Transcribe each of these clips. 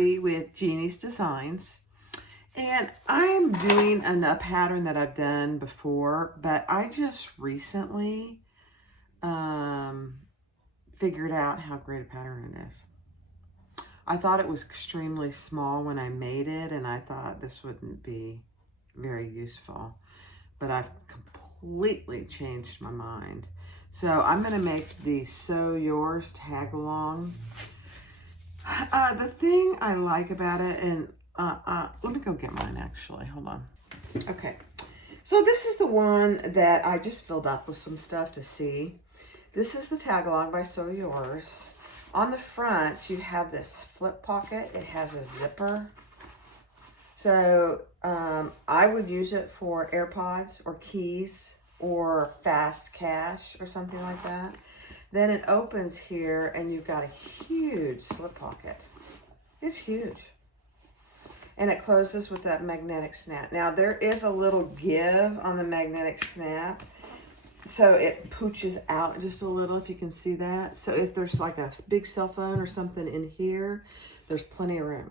Barbie with Jeannie's Designs. And I'm doing a pattern that I've done before, but I just recently figured out how great a pattern it is. I thought it was extremely small when I made it, and I thought this wouldn't be very useful. But I've completely changed my mind. So I'm going to make the Sew Yours tag along. The thing I like about it, and let me go get mine actually. Hold on. Okay. So this is the one that I just filled up with some stuff to see. This is the tag along by Sew Yours. On the front, you have this flip pocket. It has a zipper. So I would use it for AirPods or keys or fast cash or something like that. Then it opens here and you've got a huge slip pocket. It's huge. And it closes with that magnetic snap. Now there is a little give on the magnetic snap. So it pooches out just a little, if you can see that. So if there's like a big cell phone or something in here, there's plenty of room.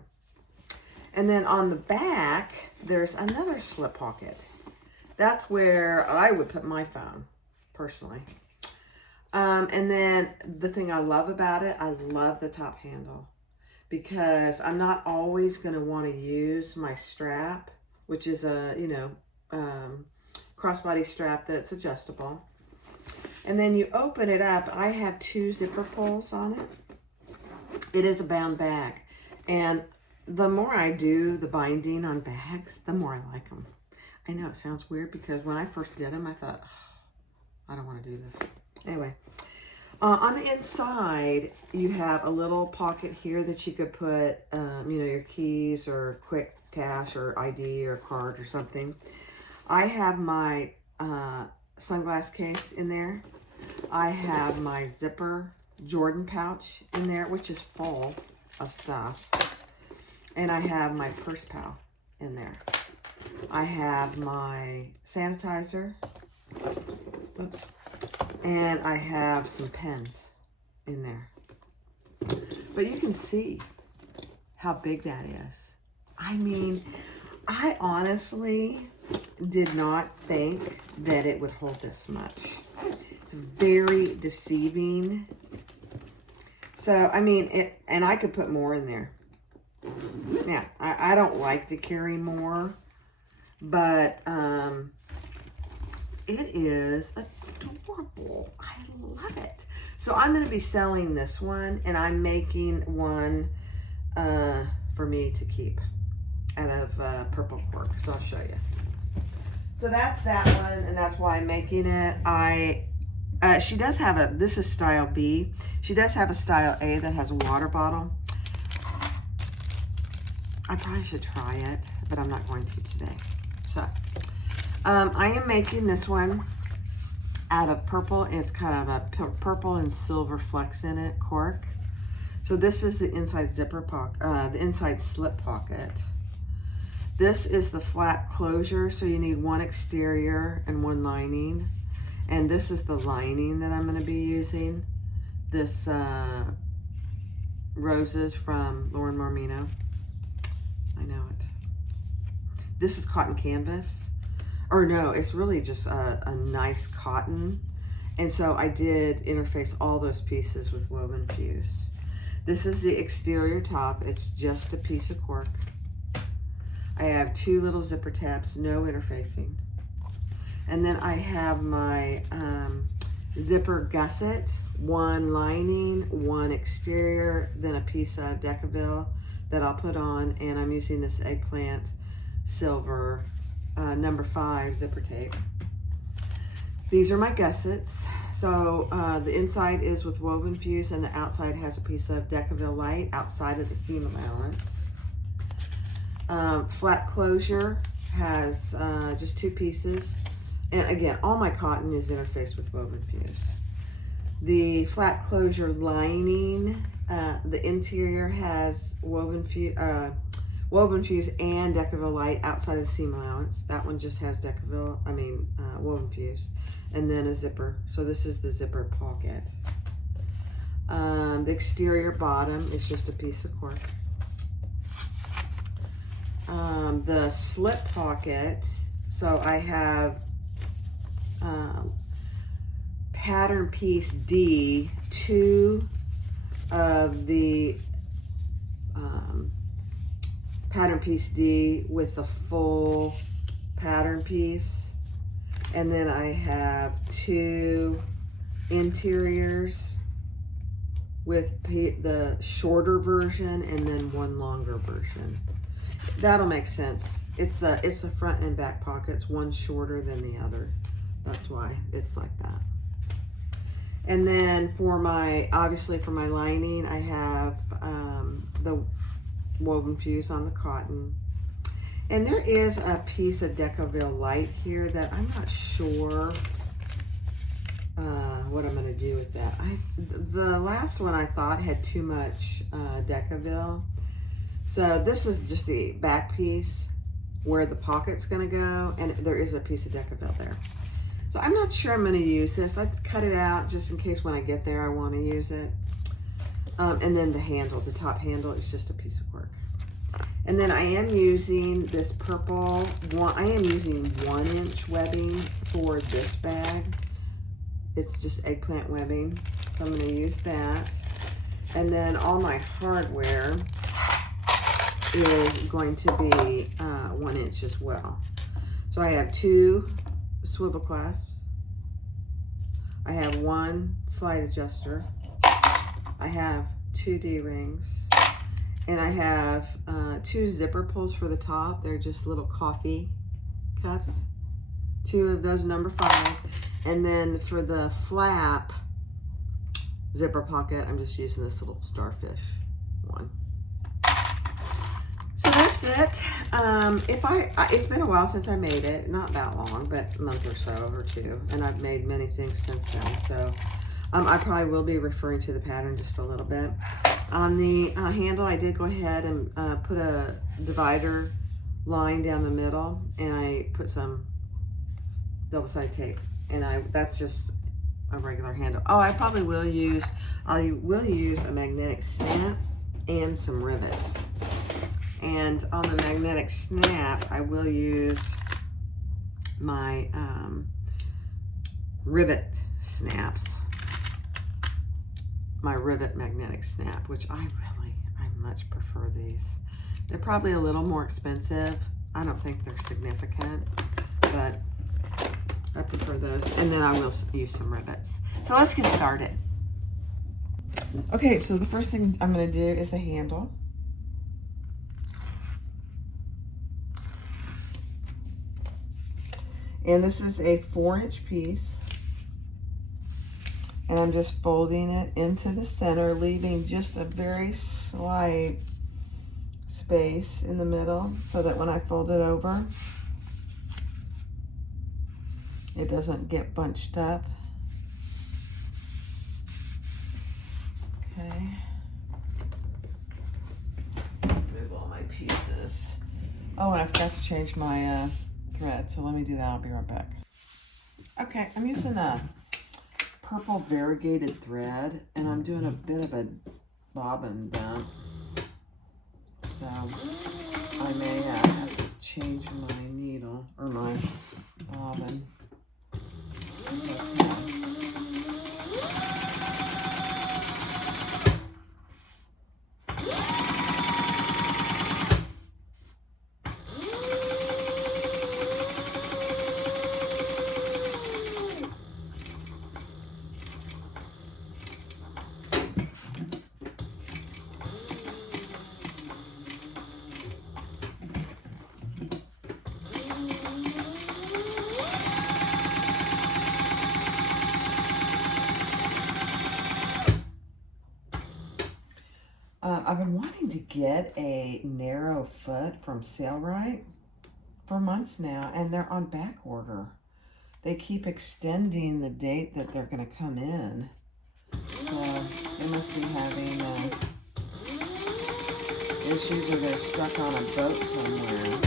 And then on the back, there's another slip pocket. That's where I would put my phone, personally. And then the thing I love about it, I love the top handle. Because I'm not always going to want to use my strap, which is a, crossbody strap that's adjustable. And then you open it up. I have 2 zipper pulls on it. It is a bound bag. And the more I do the binding on bags, the more I like them. I know it sounds weird because when I first did them, I thought, oh, I don't want to do this. Anyway, on the inside, you have a little pocket here that you could put, your keys or quick cash or ID or card or something. I have my sunglass case in there. I have my zipper Jordan pouch in there, which is full of stuff. And I have my purse pal in there. I have my sanitizer. Oops. And I have some pens in there. But you can see how big that is. I mean, I honestly did not think that it would hold this much. It's very deceiving. So, I mean, and I could put more in there. Now, I don't like to carry more, but it is adorable. I love it. So I'm going to be selling this one, and I'm making one for me to keep out of purple cork. So I'll show you. So that's that one, and that's why I'm making it. She does have this is style B. She does have a style A that has a water bottle. I probably should try it, but I'm not going to today. So I am making this one out of purple. It's kind of a purple and silver flecks in it, cork. So this is the inside zipper pocket, the inside slip pocket. This is the flat closure, so you need one exterior and one lining. And this is the lining that I'm going to be using. This Roses from Lauren Marmino. I know it. This is cotton canvas. Or no, it's really just a nice cotton. And so I did interface all those pieces with Woven Fuse. This is the exterior top. It's just a piece of cork. I have 2 little zipper tabs, no interfacing. And then I have my zipper gusset, 1 lining, 1 exterior, then a piece of Decaville that I'll put on, and I'm using this eggplant silver number 5 zipper tape. These are my gussets. So the inside is with Woven Fuse, and the outside has a piece of Decaville light outside of the seam allowance. Flat closure has just 2 pieces. And again, all my cotton is interfaced with Woven Fuse. The flat closure lining, the interior has Woven Fuse and Decaville light outside of the seam allowance. That one just has Woven Fuse. And then a zipper. So this is the zipper pocket. The exterior bottom is just a piece of cork. the slip pocket. So I have pattern piece D, 2 of the pattern piece D with the full pattern piece, and then I have 2 interiors with the shorter version and then 1 longer version. That'll make sense. It's the front and back pockets, one shorter than the other. That's why it's like that. And then for my, obviously for my lining, I have the woven fuse on the cotton. And there is a piece of Decaville light here that I'm not sure what I'm going to do with that. The last one I thought had too much Decaville. So this is just the back piece where the pocket's going to go, and there is a piece of Decaville there. So I'm not sure I'm going to use this. I'd cut it out just in case when I get there I want to use it. And then the handle, the top handle, is just a piece of work. And then I am using this purple one. I am using 1-inch webbing for this bag. It's just eggplant webbing. So I'm going to use that. And then all my hardware is going to be 1 inch as well. So I have 2 swivel clasps. I have 1 slide adjuster. I have 2 D-rings. And I have 2 zipper pulls for the top. They're just little coffee cups. 2 of those, number 5. And then for the flap zipper pocket, I'm just using this little starfish one. So that's it. It's been a while since I made it. Not that long, but a month or so or 2. And I've made many things since then. So I probably will be referring to the pattern just a little bit. On the handle, I did go ahead and put a divider line down the middle, and I put some double-sided tape. And that's just a regular handle. Oh, I will use a magnetic snap and some rivets. And on the magnetic snap, I will use my rivet snaps. My rivet magnetic snap, which I much prefer these. They're probably a little more expensive. I don't think they're significant, but I prefer those. And then I will use some rivets. So let's get started. Okay, so the first thing I'm going to do is the handle. And this is a 4-inch piece. And I'm just folding it into the center, leaving just a very slight space in the middle so that when I fold it over, it doesn't get bunched up. Okay. Move all my pieces. Oh, and I forgot to change my thread, so let me do that. I'll be right back. Okay, I'm using a purple variegated thread, and I'm doing a bit of a bobbin dump, so I may have to change my needle or my bobbin. I've been wanting to get a narrow foot from Sailrite for months now, and they're on back order. They keep extending the date that they're going to come in. So they must be having issues, or they're stuck on a boat somewhere.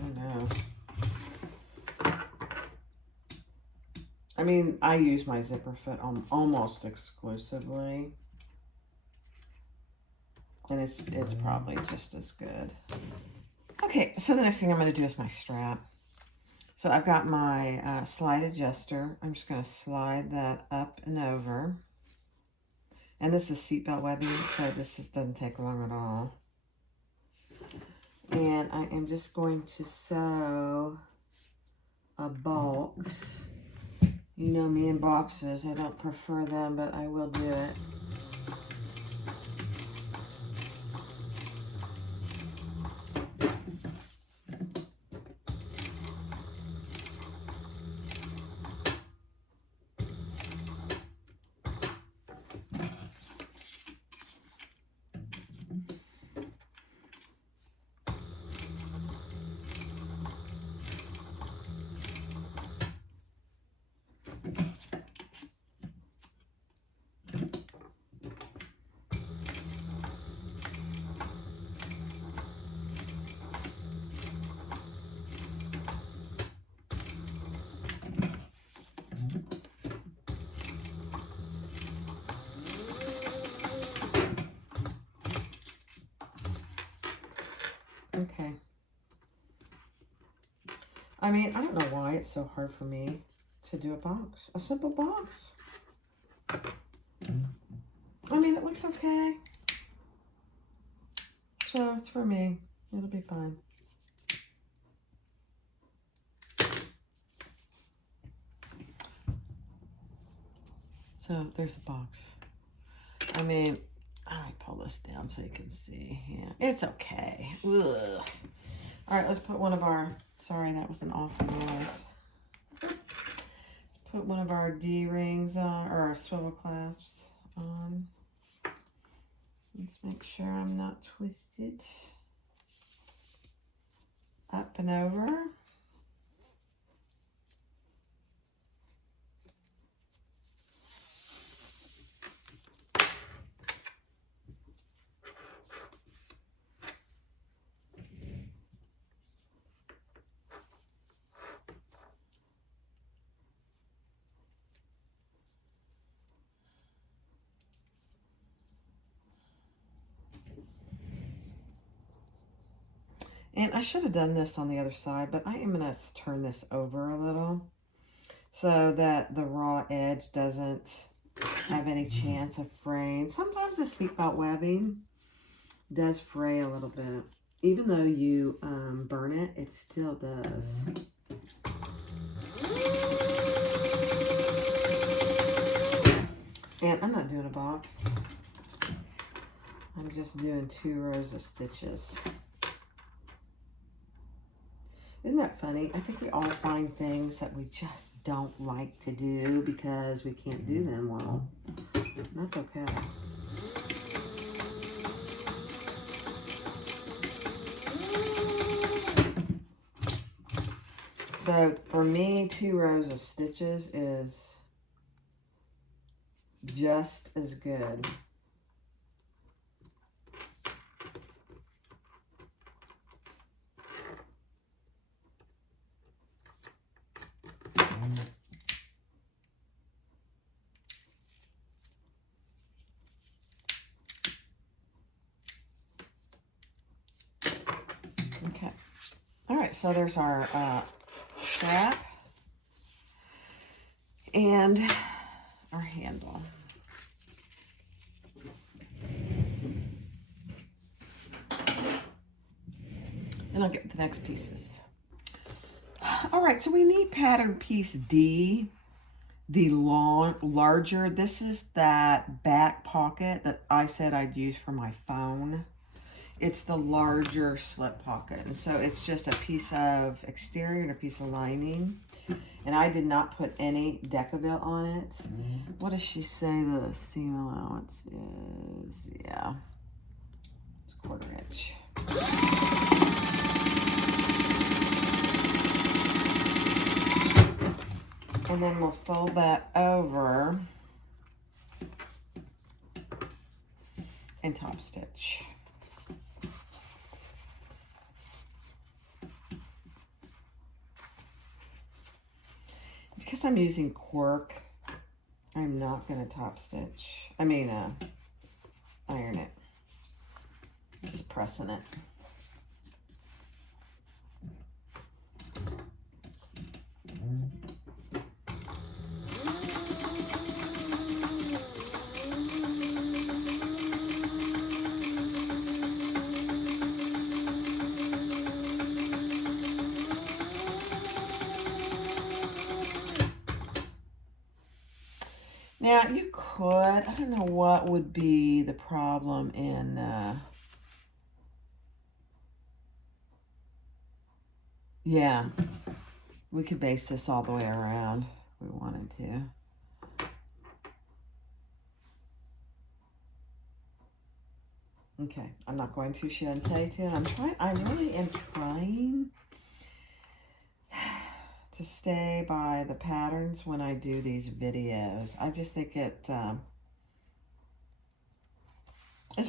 Who knows? I mean, I use my zipper foot almost exclusively. And it's probably just as good. Okay. Okay, so the next thing I'm going to do is my strap. So I've got my slide adjuster. I'm just going to slide that up and over. And this is seatbelt webbing, so this doesn't take long at all. And I am just going to sew a box. You know me in boxes. I don't prefer them, but I will do it. Okay. I mean, I don't know why it's so hard for me to do a box. A simple box. I mean, it looks okay. So it's for me. It'll be fine. So there's the box. I mean, all right, pull this down so you can see. Yeah, it's okay. Ugh. All right, let's put one of our, sorry, that was an awful noise. Let's put one of our D-rings on, or our swivel clasps on. Let's make sure I'm not twisted. Up and over. And I should have done this on the other side, but I am going to turn this over a little so that the raw edge doesn't have any chance of fraying. Sometimes the seatbelt webbing does fray a little bit. Even though you burn it, it still does. And I'm not doing a box. I'm just doing 2 rows of stitches. Isn't that funny? I think we all find things that we just don't like to do because we can't do them well. That's okay. So for me, 2 rows of stitches is just as good. Okay. All right, so there's our strap and our handle. And I'll get the next pieces. All right, so we need pattern piece D, the larger. This is that back pocket that I said I'd use for my phone. It's the larger slip pocket. And so it's just a piece of exterior and a piece of lining. And I did not put any Decaville on it. What does she say the seam allowance is? Yeah, it's 1/4 inch. And then we'll fold that over and top stitch. Because I'm using cork, I'm not going to top stitch. I mean, iron it. Just pressing it. Now, you could, I don't know what would be the problem in, yeah, we could base this all the way around if we wanted to. Okay, I'm not going to Shantae to, and I really am trying to stay by the patterns when I do these videos. I just think it's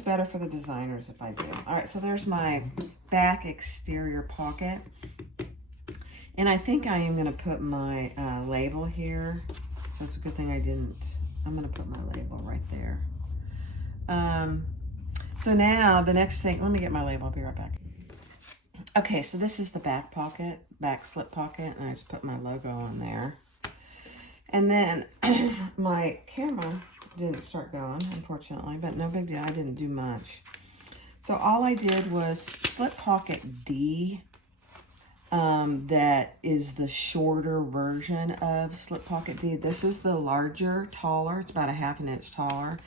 better for the designers if I do. All right, so there's my back exterior pocket. And I think I am gonna put my label here. So it's a good thing I didn't. I'm gonna put my label right there. So now the next thing, let me get my label, I'll be right back. Okay, so this is the back pocket, back slip pocket, and I just put my logo on there. And then my camera didn't start going, unfortunately, but no big deal, I didn't do much. So all I did was slip pocket D, that is the shorter version of slip pocket D. This is the larger, taller, it's about a ½ inch taller.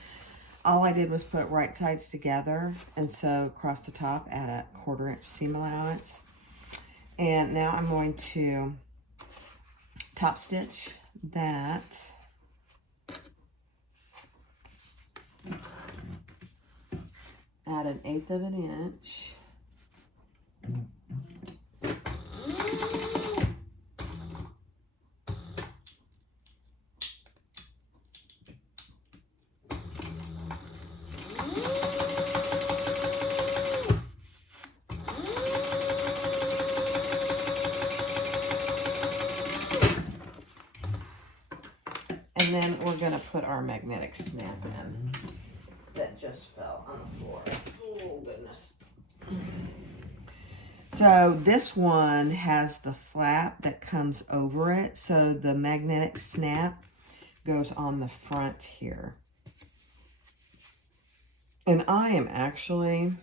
All I did was put right sides together, and so across the top at a ½ inch seam allowance. And now I'm going to top stitch that. At an 1/8 of an inch. And then we're going to put our magnetic snap in. That just fell on the floor. Oh, goodness. So this one has the flap that comes over it. So the magnetic snap goes on the front here. And I am actually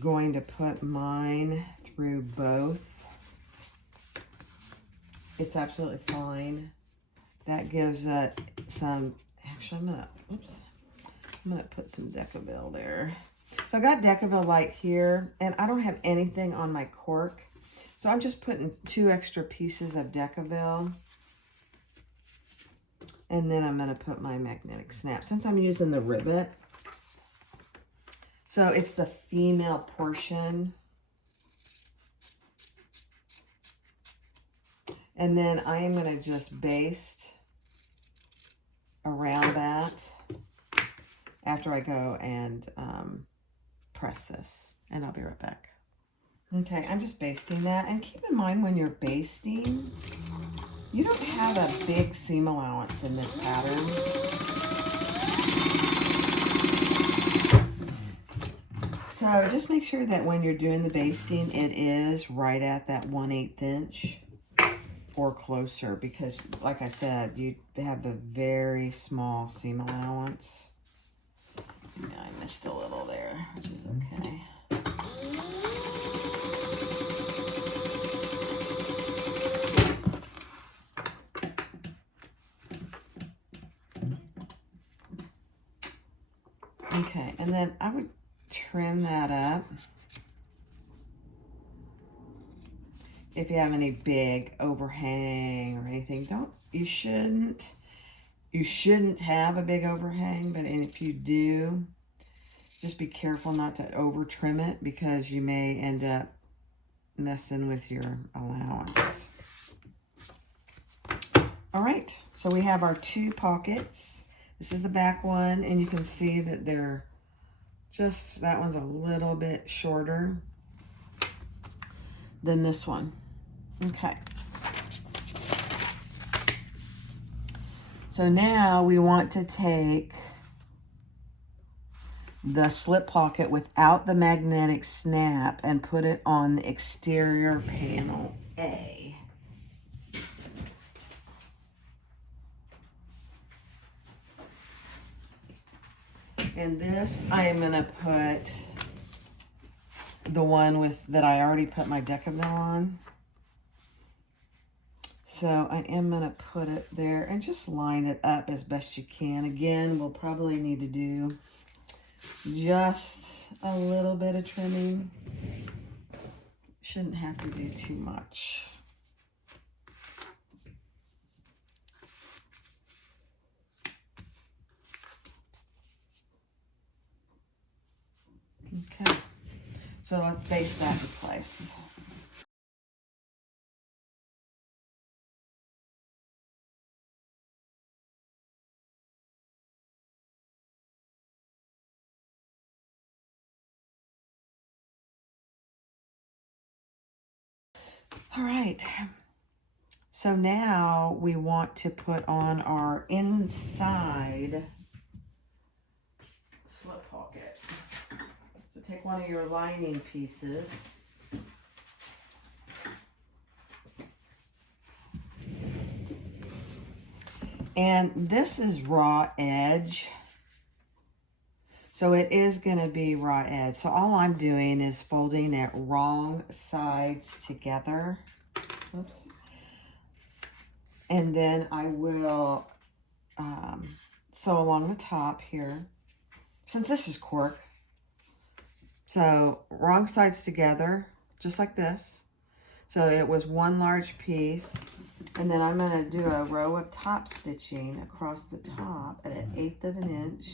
going to put mine through both. It's absolutely fine. That gives it some, actually I'm gonna put some Decaville there. So I got Decaville light here, and I don't have anything on my cork. So I'm just putting 2 extra pieces of Decaville. And then I'm gonna put my magnetic snap, since I'm using the rivet. So it's the female portion. And then I am gonna just baste around that after I go and press this, and I'll be right back. Okay, I'm just basting that, and keep in mind when you're basting, you don't have a big seam allowance in this pattern. So just make sure that when you're doing the basting, it is right at that 1/8 inch or closer, because like I said, you have a very small seam allowance. Yeah, I missed a little there, which is okay. Okay, and then I would trim that up. If you have any big overhang or anything, you shouldn't have a big overhang, but if you do, just be careful not to over trim it, because you may end up messing with your allowance. All right, so we have our 2 pockets. This is the back one, and you can see that they're just, that one's a little bit shorter than this one. Okay. So now we want to take the slip pocket without the magnetic snap and put it on the exterior panel A. And this, I am going to put the one that I already put my Decaville on. So I am going to put it there and just line it up as best you can. Again, we'll probably need to do just a little bit of trimming. Shouldn't have to do too much. Okay, so let's base that in place. All right, so now we want to put on our inside slip pocket. So take one of your lining pieces. And this is raw edge. So it is going to be raw edge. So all I'm doing is folding it wrong sides together. Oops. And then I will sew along the top here. Since this is cork. So wrong sides together, just like this. So it was one large piece. And then I'm going to do a row of top stitching across the top at 1/8 of an inch.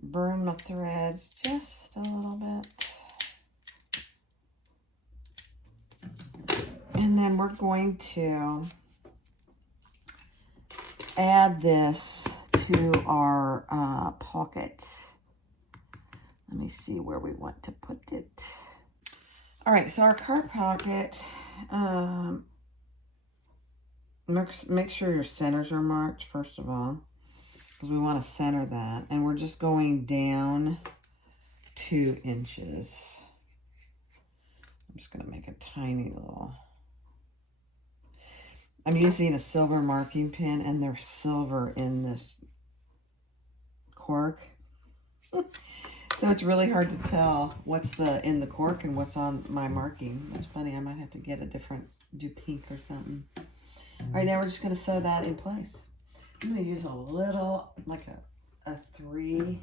Burn my threads just a little bit. And then we're going to add this to our pocket. Let me see where we want to put it. All right, so our card pocket, make sure your centers are marked first of all, because we want to center that. And we're just going down 2 inches. I'm just going to make a tiny little... I'm using a silver marking pen, and there's silver in this cork. So it's really hard to tell what's in the cork and what's on my marking. That's funny. I might have to get a different, do pink or something. All right, now we're just going to sew that in place. I'm going to use a little, like a 3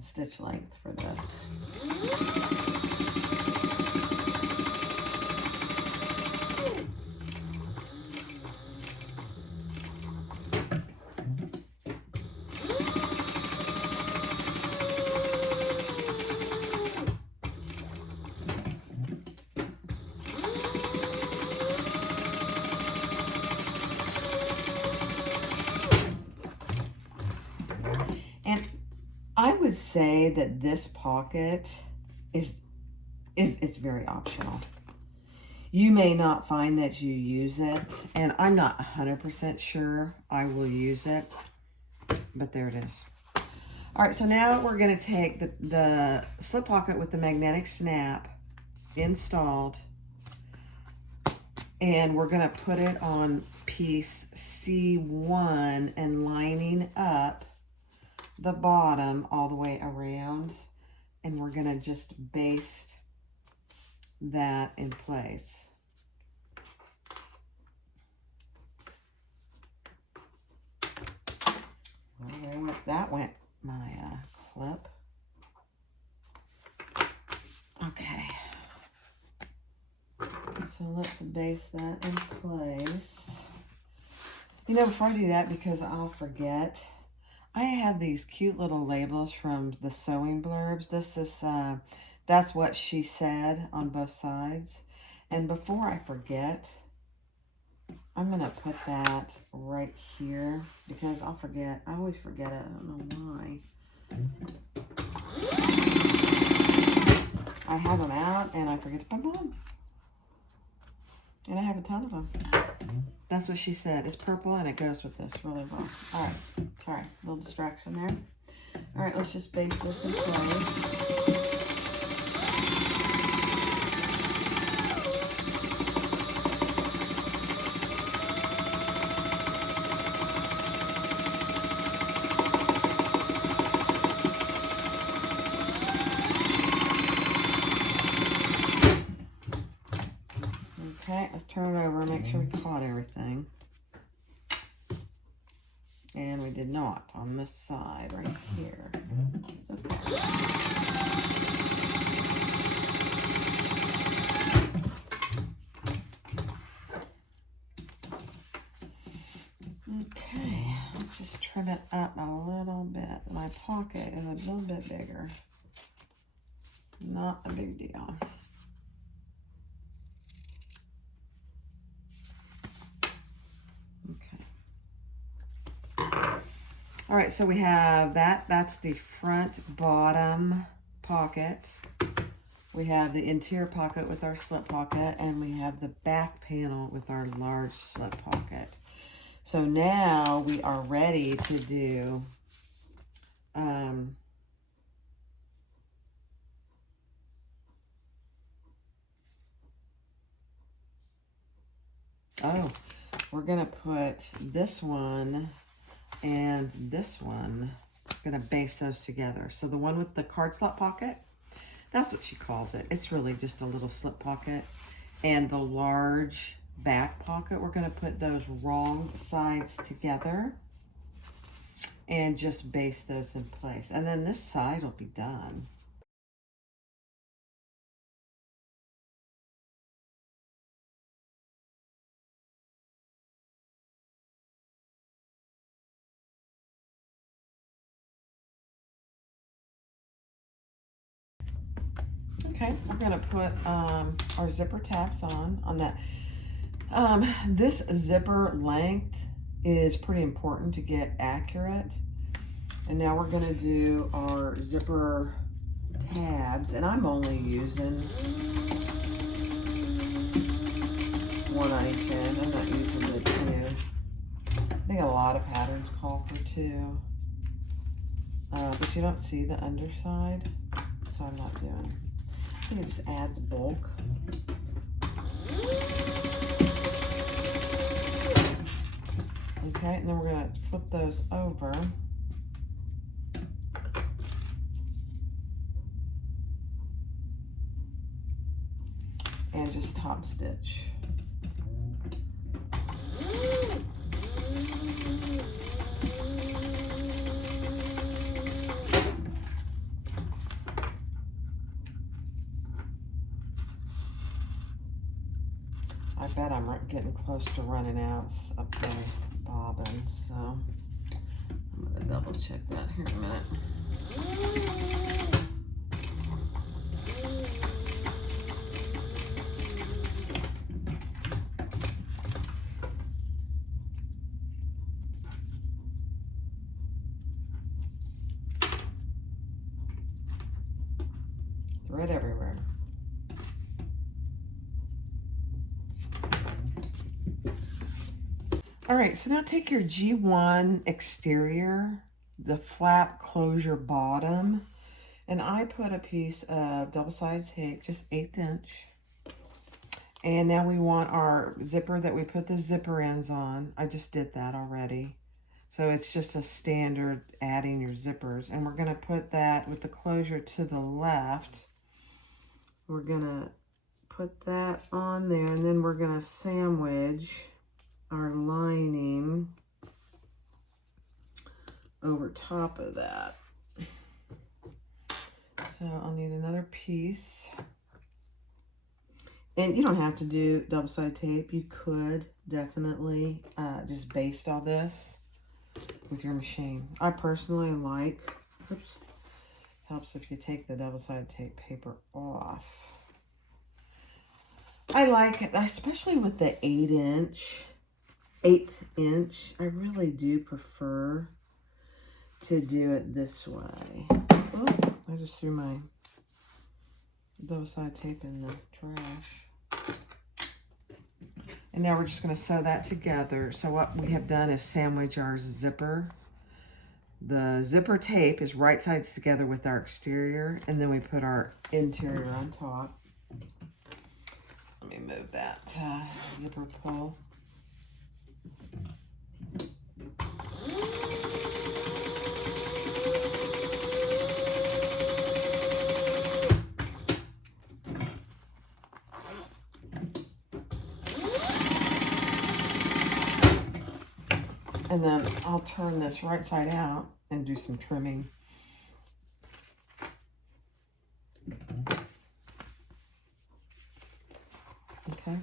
stitch length for this. And I would say that this pocket is very optional. You may not find that you use it, and I'm not 100% sure I will use it, but there it is. All right, so now we're going to take the slip pocket with the magnetic snap installed, and we're going to put it on piece C1 and lining up the bottom all the way around, and we're going to just baste that in place. Well, that went my clip. Okay. So let's base that in place. You know, before I do that, because I'll forget, I have these cute little labels from the sewing blurbs. This is, that's what she said on both sides. And before I forget, I'm going to put that right here because I'll forget. I always forget it. I don't know why. I have them out and I forget to put them on. And I have a ton of them. That's what she said. It's purple and it goes with this really well. All right. Sorry, a little distraction there. All right, let's just base this in place. Okay, let's turn it over and make sure we caught everything. And we did not on this side right here. It's okay. Okay, let's just trim it up a little bit. My pocket is a little bit bigger. Not a big deal. All right, so we have that. That's the front bottom pocket. We have the interior pocket with our slip pocket, and we have the back panel with our large slip pocket. So now we are ready to do we're gonna put this one and this one, gonna base those together. So the one with the card slot pocket, that's what she calls it. It's really just a little slip pocket. And the large back pocket, we're gonna put those wrong sides together and just base those in place. And then this side will be done. Okay, we're gonna put our zipper tabs on that. This zipper length is pretty important to get accurate. And now we're gonna do our zipper tabs, and I'm only using one on each end. I'm not using the two. I think a lot of patterns call for two, but you don't see the underside, so I'm not doing it. I think it just adds bulk. Okay, and then we're gonna flip those over. And just top stitch. I bet I'm getting close to running out of the bobbin, so I'm gonna double check that here in a minute. Thread everywhere. All right, so now take your G1 exterior, the flap closure bottom, and I put a piece of double-sided tape, just 1/8 inch. And now we want our zipper that we put the zipper ends on. I just did that already. So it's just a standard adding your zippers. And we're gonna put that with the closure to the left. We're gonna put that on there, and then we're gonna sandwich our lining over top of that. So I'll need another piece. And you don't have to do double-sided tape. You could definitely just baste all this with your machine. I personally like, oops, helps if you take the double-sided tape paper off. I like it, especially with the 1/8 inch. I really do prefer to do it this way. Oh, I just threw my double-sided tape in the trash. And now we're just going to sew that together. So what we have done is sandwich our zipper The zipper tape is right sides together with our exterior, and then we put our interior on top. Let me move that zipper pull. And then I'll turn this right side out and do some trimming. Okay.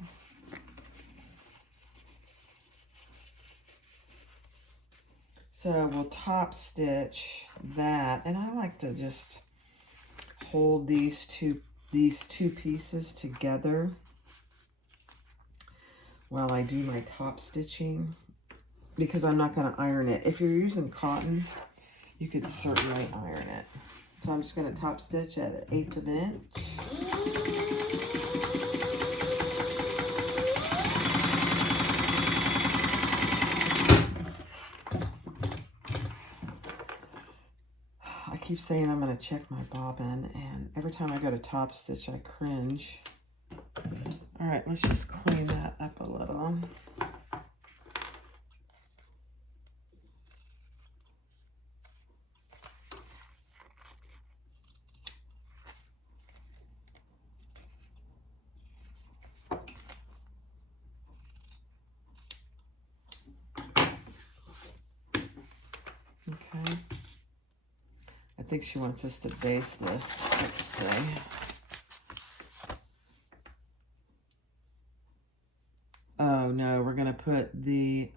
So we'll top stitch that, and I like to just hold these two pieces together while I do my top stitching, because I'm not going to iron it. If you're using cotton, you could certainly iron it. So I'm just going to top stitch at 1/8 of an inch. I keep saying I'm going to check my bobbin, and every time I go to top stitch, I cringe. All right, let's just clean that up a little. Okay. I think she wants us to base this. Let's see. Oh no, we're gonna put the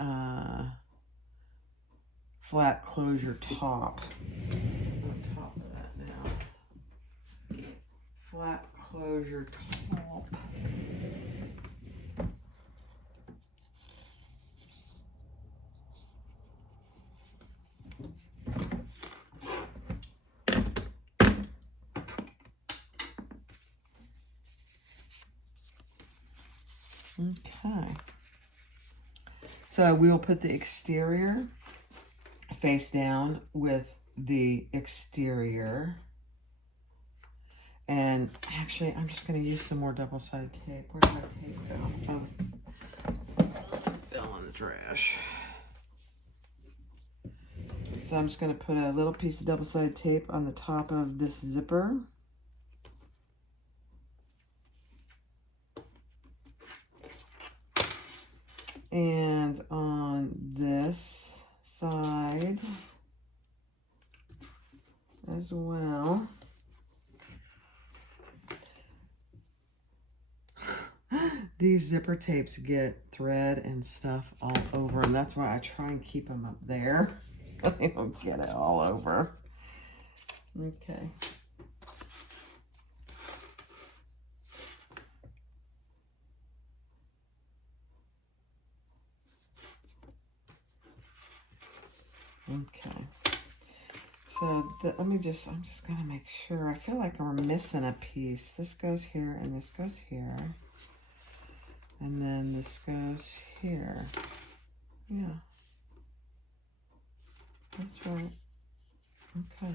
flat closure top on top of that now. Flat closure top. Okay. So we'll put the exterior face down with the exterior. And actually, I'm just going to use some more double-sided tape. Where did my tape go? Oh, it fell in the trash. So I'm just going to put a little piece of double-sided tape on the top of this zipper. And on this side as well. These zipper tapes get thread and stuff all over them. That's why I try and keep them up there so they don't get it all over. Okay. Okay. So I'm just gonna make sure. I feel like we're missing a piece. This goes here and this goes here. And then this goes here. Yeah. That's right. Okay.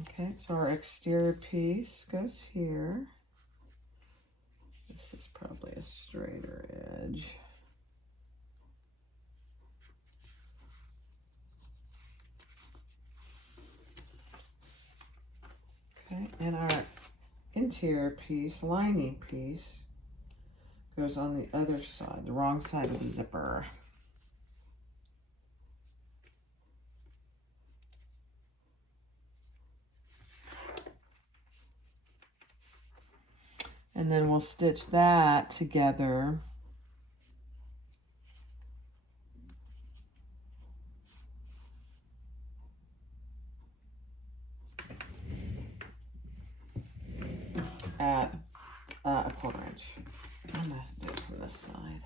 Okay, so our exterior piece goes here. This is probably a straighter edge. Okay, and our interior piece, lining piece, goes on the other side, the wrong side of the zipper. And then we'll stitch that together. At a 1/4 inch. I'm going to do it from this side.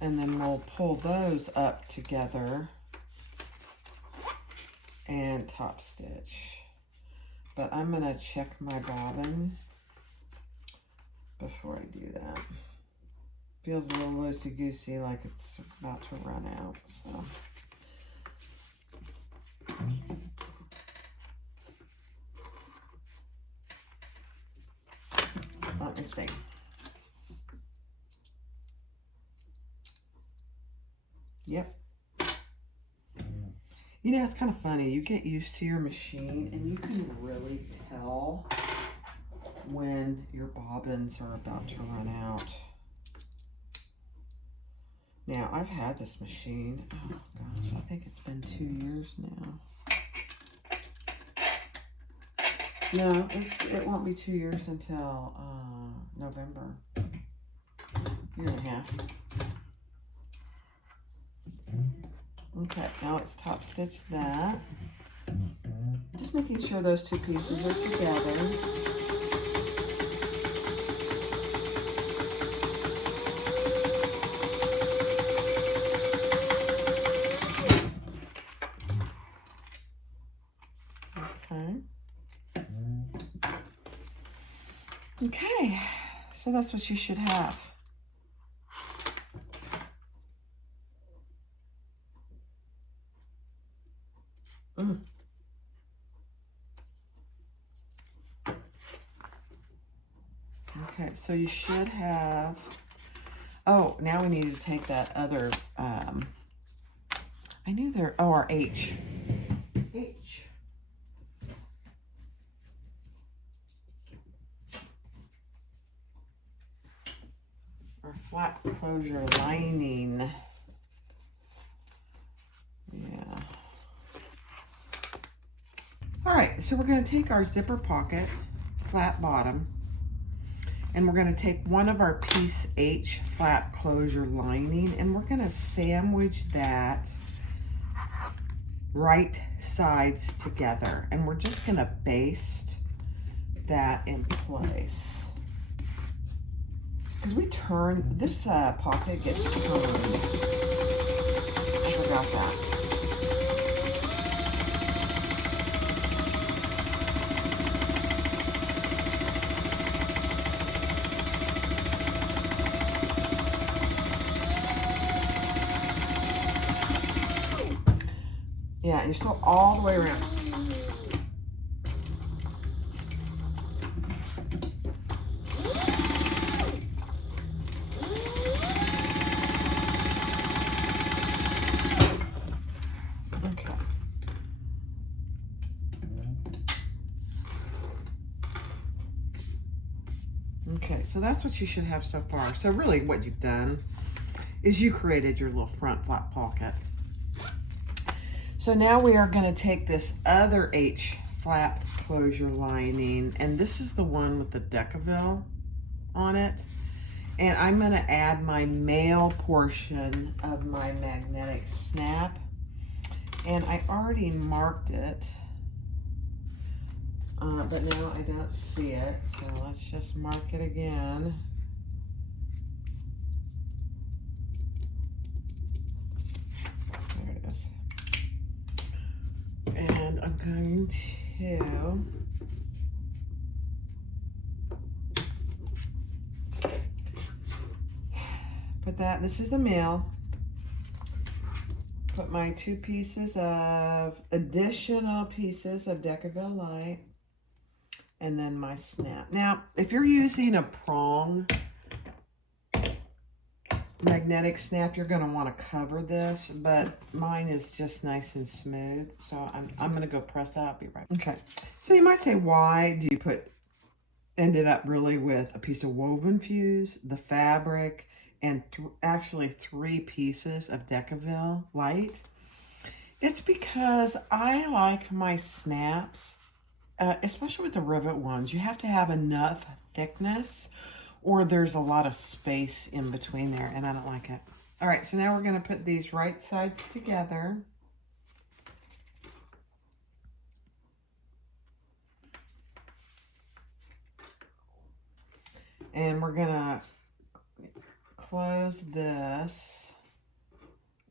And then we'll pull those up together and top stitch. But I'm going to check my bobbin before I do that. Feels a little loosey-goosey, like it's about to run out, so. Let me see. Yep. You know, it's kind of funny. You get used to your machine and you can really tell when your bobbins are about to run out. Now, I've had this machine, oh gosh, I think it's been 2 years now. No, it won't be 2 years until November. Year and a half. Okay, now let's top stitch that. Just making sure those two pieces are together. Okay, so that's what you should have. Okay, so you should have, oh, now we need to take that other, I knew there, oh, our H. Our flat closure lining. Yeah. All right, so we're going to take our zipper pocket, flat bottom, and we're going to take one of our piece H flat closure lining, and we're going to sandwich that right sides together, and we're just going to baste that in place. Because we turn, this pocket gets turned. I forgot that. Yeah, and you still all the way around. Okay, so that's what you should have so far. So really what you've done is you created your little front flat pocket. So now we are going to take this other H flat closure lining, and this is the one with the Decaville on it. And I'm going to add my male portion of my magnetic snap. And I already marked it. But now I don't see it, so let's just mark it again. There it is. And I'm going to put that, this is the male. Put my two pieces of, additional pieces of Decaville Light. And then my snap. Now, if you're using a prong magnetic snap, you're going to want to cover this, but mine is just nice and smooth. So I'm going to go press that. I'll be right back. Okay. So you might say, why do you ended up really with a piece of woven fuse, the fabric, and actually 3 pieces of Decaville Light? It's because I like my snaps, especially with the rivet ones, you have to have enough thickness or there's a lot of space in between there, and I don't like it. All right, so now we're going to put these right sides together. And we're going to close this.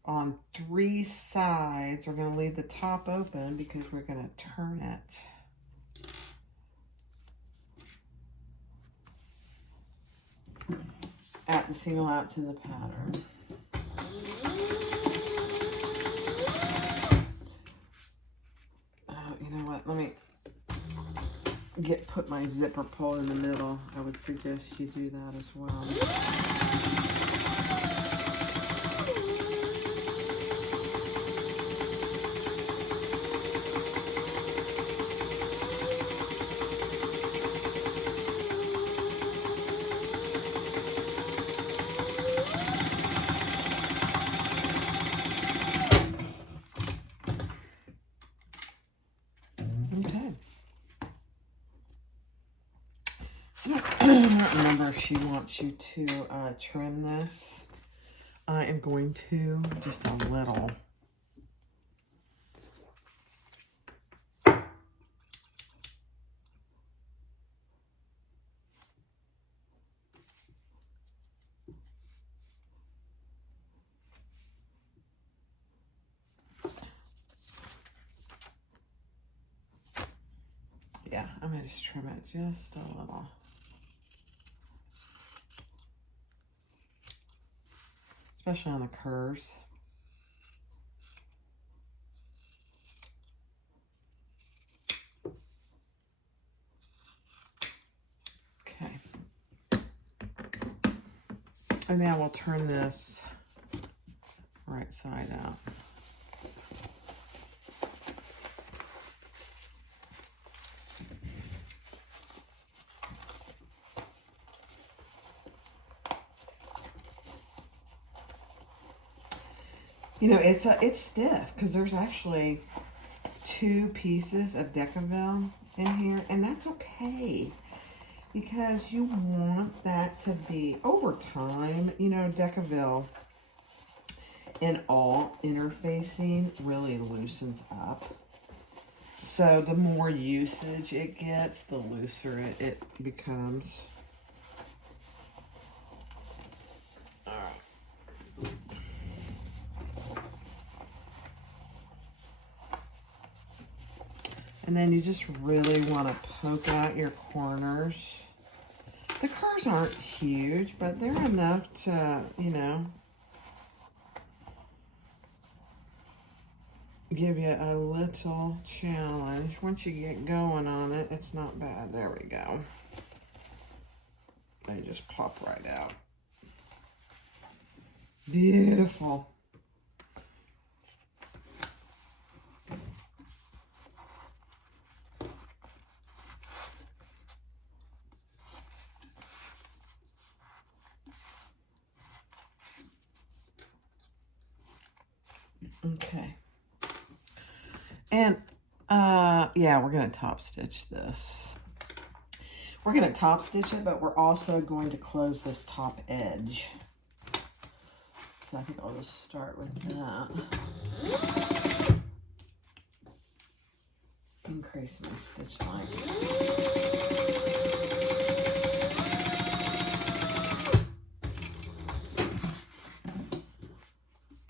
on 3 sides. We're going to leave the top open because we're going to turn it. At the single outs in the pattern. You know what? Let me put my zipper pull in the middle. I would suggest you do that as well. I don't remember if she wants you to trim this. I am going to, just a little. Yeah, I'm going to just trim it just a little. Especially on the curves. Okay. And now we'll turn this right side out. You know, it's stiff because there's actually 2 pieces of Decaville in here, and that's okay because you want that to be, over time, you know, Decaville and all interfacing really loosens up. So the more usage it gets, the looser it becomes. And then you just really want to poke out your corners. The curves aren't huge, but they're enough to, you know, give you a little challenge. Once you get going on it, it's not bad. There we go. They just pop right out. Beautiful. Okay. And yeah, we're going to top stitch this. We're going to top stitch it, but we're also going to close this top edge. So I think I'll just start with that. Increase my stitch length.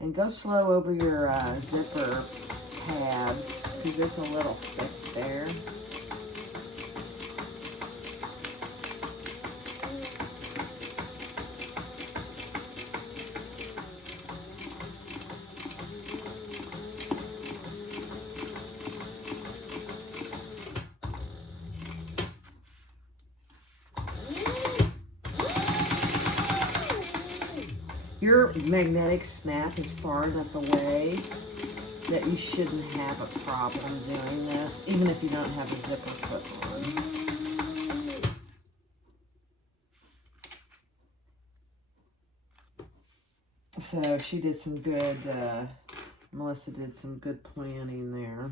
And go slow over your zipper tabs because it's a little thick there. Your magnetic snap is far enough away that you shouldn't have a problem doing this, even if you don't have a zipper foot on. So she did some good, Melissa did some good planning there.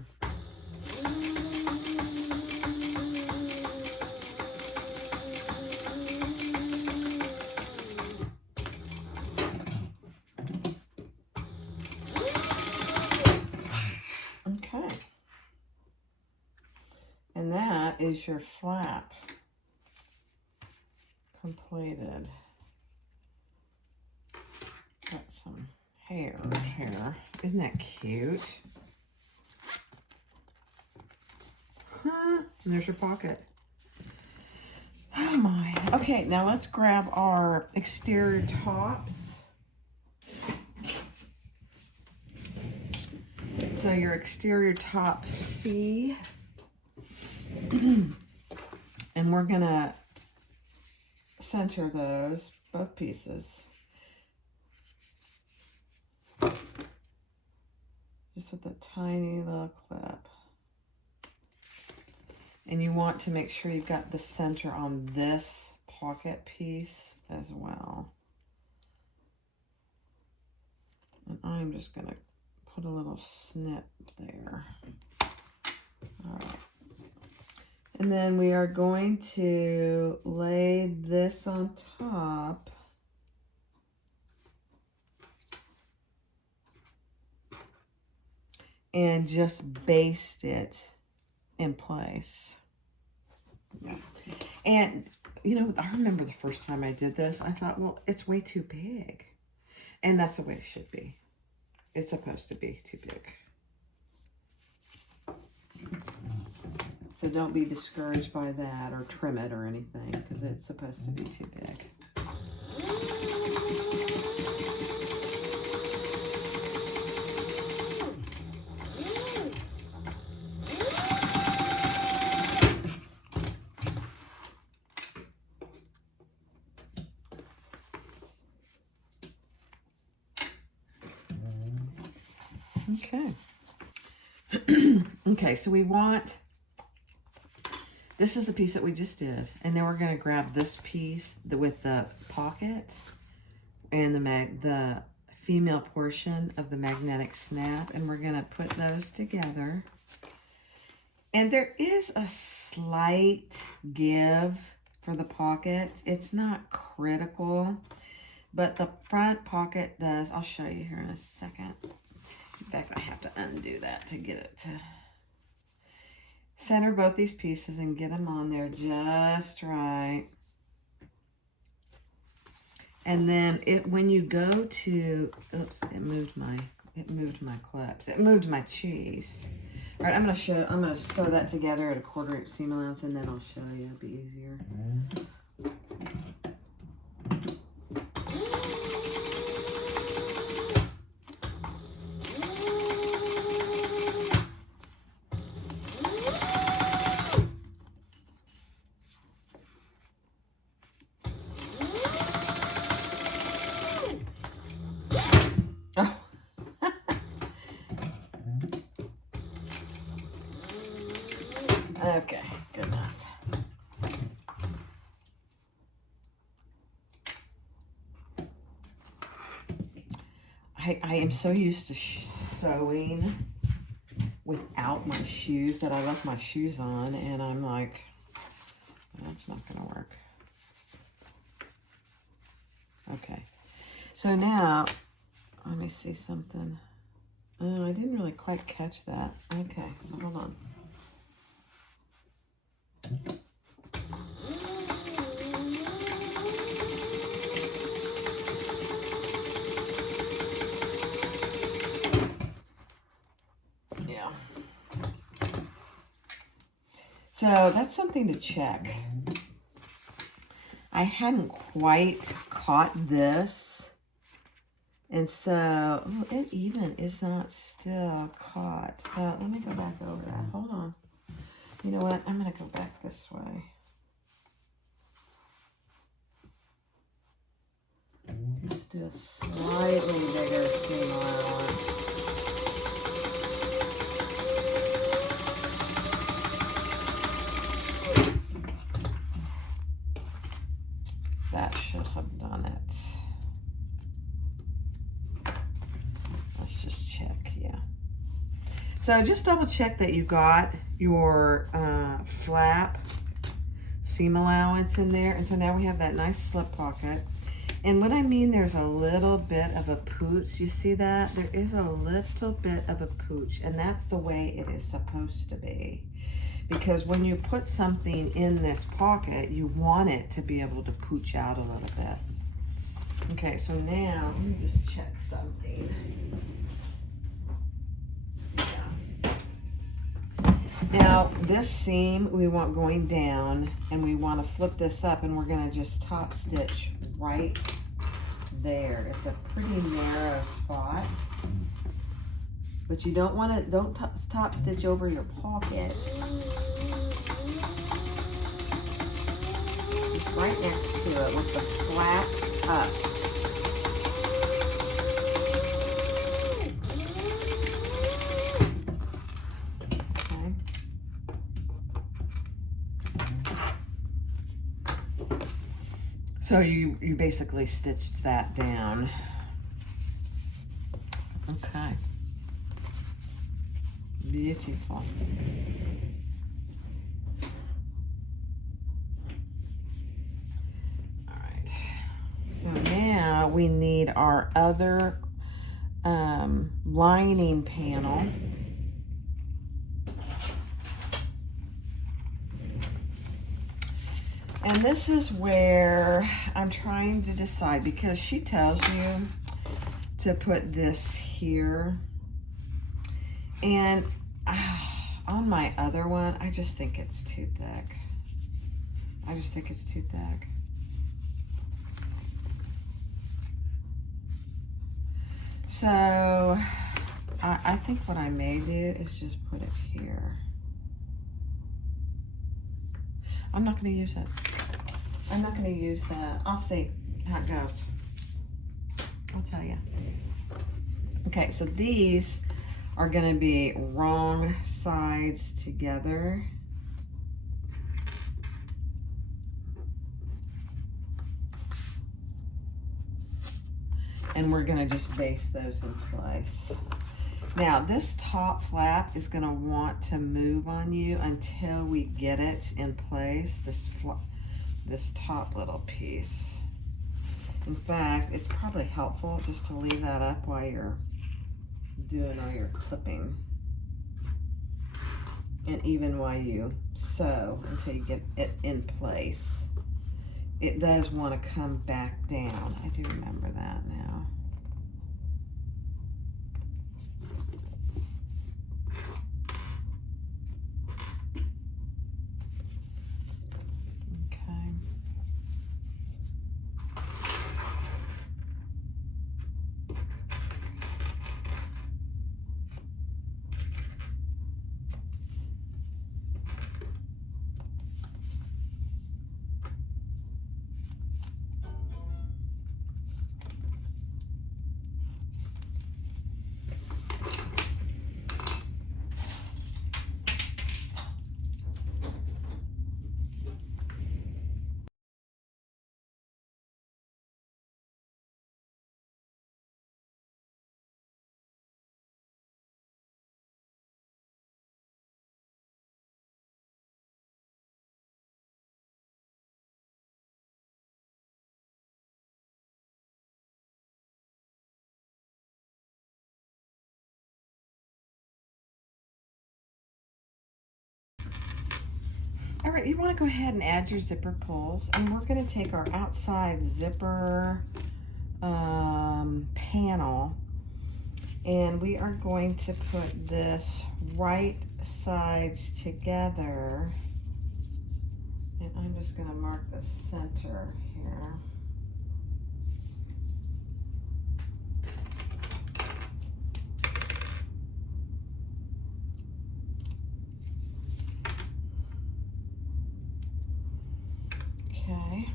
And that is your flap completed. Got some hair here. Isn't that cute? Huh? And there's your pocket. Oh my. Okay, now let's grab our exterior tops. So your exterior top C. And we're gonna center those, both pieces. Just with a tiny little clip. And you want to make sure you've got the center on this pocket piece as well. And I'm just going to put a little snip there. All right. And then we are going to lay this on top. And just baste it in place. Yeah. And, you know, I remember the first time I did this, I thought, well, it's way too big. And that's the way it should be. It's supposed to be too big. So don't be discouraged by that or trim it or anything, because it's supposed to be too big. Okay. Okay, so we want, this is the piece that we just did. And then we're going to grab this piece with the pocket and the female portion of the magnetic snap. And we're going to put those together. And there is a slight give for the pocket. It's not critical, but the front pocket does. I'll show you here in a second. In fact, I have to undo that to get it to center both these pieces and get them on there just right. And then when you go to, oops, it moved my clips. It moved my cheese. All right, I'm gonna sew that together at a 1/4 inch seam allowance, and then I'll show you. It'll be easier. Okay, good enough. I am so used to sewing without my shoes that I left my shoes on, and I'm like, that's not going to work. Okay, so now, let me see something. Oh, I didn't really quite catch that. Okay, so hold on. Yeah. So that's something to check. I hadn't quite caught this. And so, oh, it even is not still caught. So let me go back over that. Hold on. You know what? I'm going to go back this way. Just do a slightly bigger seam allowance. That should have done it. Let's just check, yeah. So just double check that you got your flap seam allowance in there. And so now we have that nice slip pocket. And what I mean, there's a little bit of a pooch. You see that? There is a little bit of a pooch, and that's the way it is supposed to be. Because when you put something in this pocket, you want it to be able to pooch out a little bit. Okay, so now let me just check something. Yeah. Now this seam we want going down, and we want to flip this up, and we're going to just top stitch right there. It's a pretty narrow spot, but you don't want to, don't top stitch over your pocket. Just right next to it with the flap up. Okay. So you basically stitched that down. Okay. Beautiful. All right. So now we need our other lining panel. And this is where I'm trying to decide, because she tells you to put this here. And on my other one, I just think it's too thick. I just think it's too thick. So I think what I may do is just put it here. I'm not going to use it. I'm not going to use that. I'll see how it goes. I'll tell you. Okay, so these are going to be wrong sides together. And we're going to just baste those in place. Now, this top flap is going to want to move on you until we get it in place, this top little piece. In fact, it's probably helpful just to leave that up while you're doing all your clipping. And even while you sew until you get it in place. It does want to come back down. I do remember that now. All right, you want to go ahead and add your zipper pulls, and we're going to take our outside zipper panel, and we are going to put this right sides together, and I'm just going to mark the center here. Okay.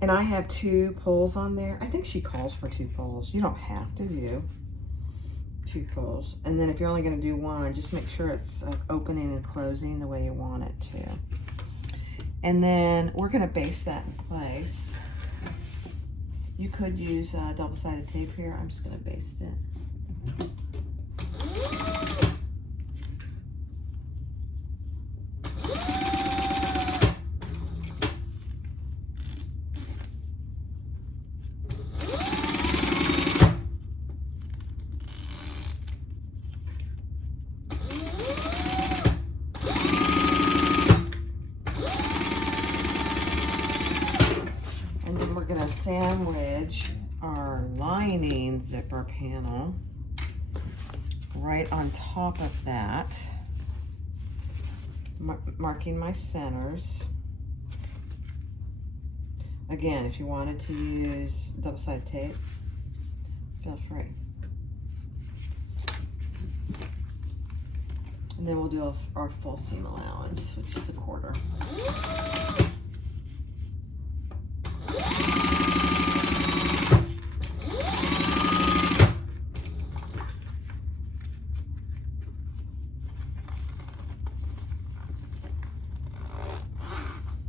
And I have 2 pulls on there. I think she calls for 2 pulls. You don't have to do 2 pulls. And then if you're only going to do 1, just make sure it's opening and closing the way you want it to. And then we're going to baste that in place. You could use double-sided tape here. I'm just going to baste it. sandwich our lining zipper panel right on top of that, marking my centers. Again, if you wanted to use double-sided tape, feel free. And then we'll do our full seam allowance, which is 1/4.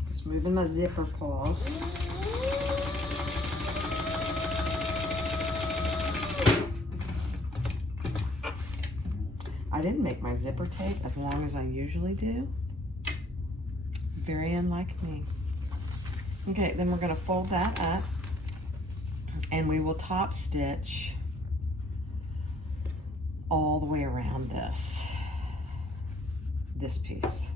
Just moving my zipper paws. I didn't make my zipper tape as long as I usually do. Very unlike me. Okay, then we're going to fold that up and we will top stitch all the way around this piece.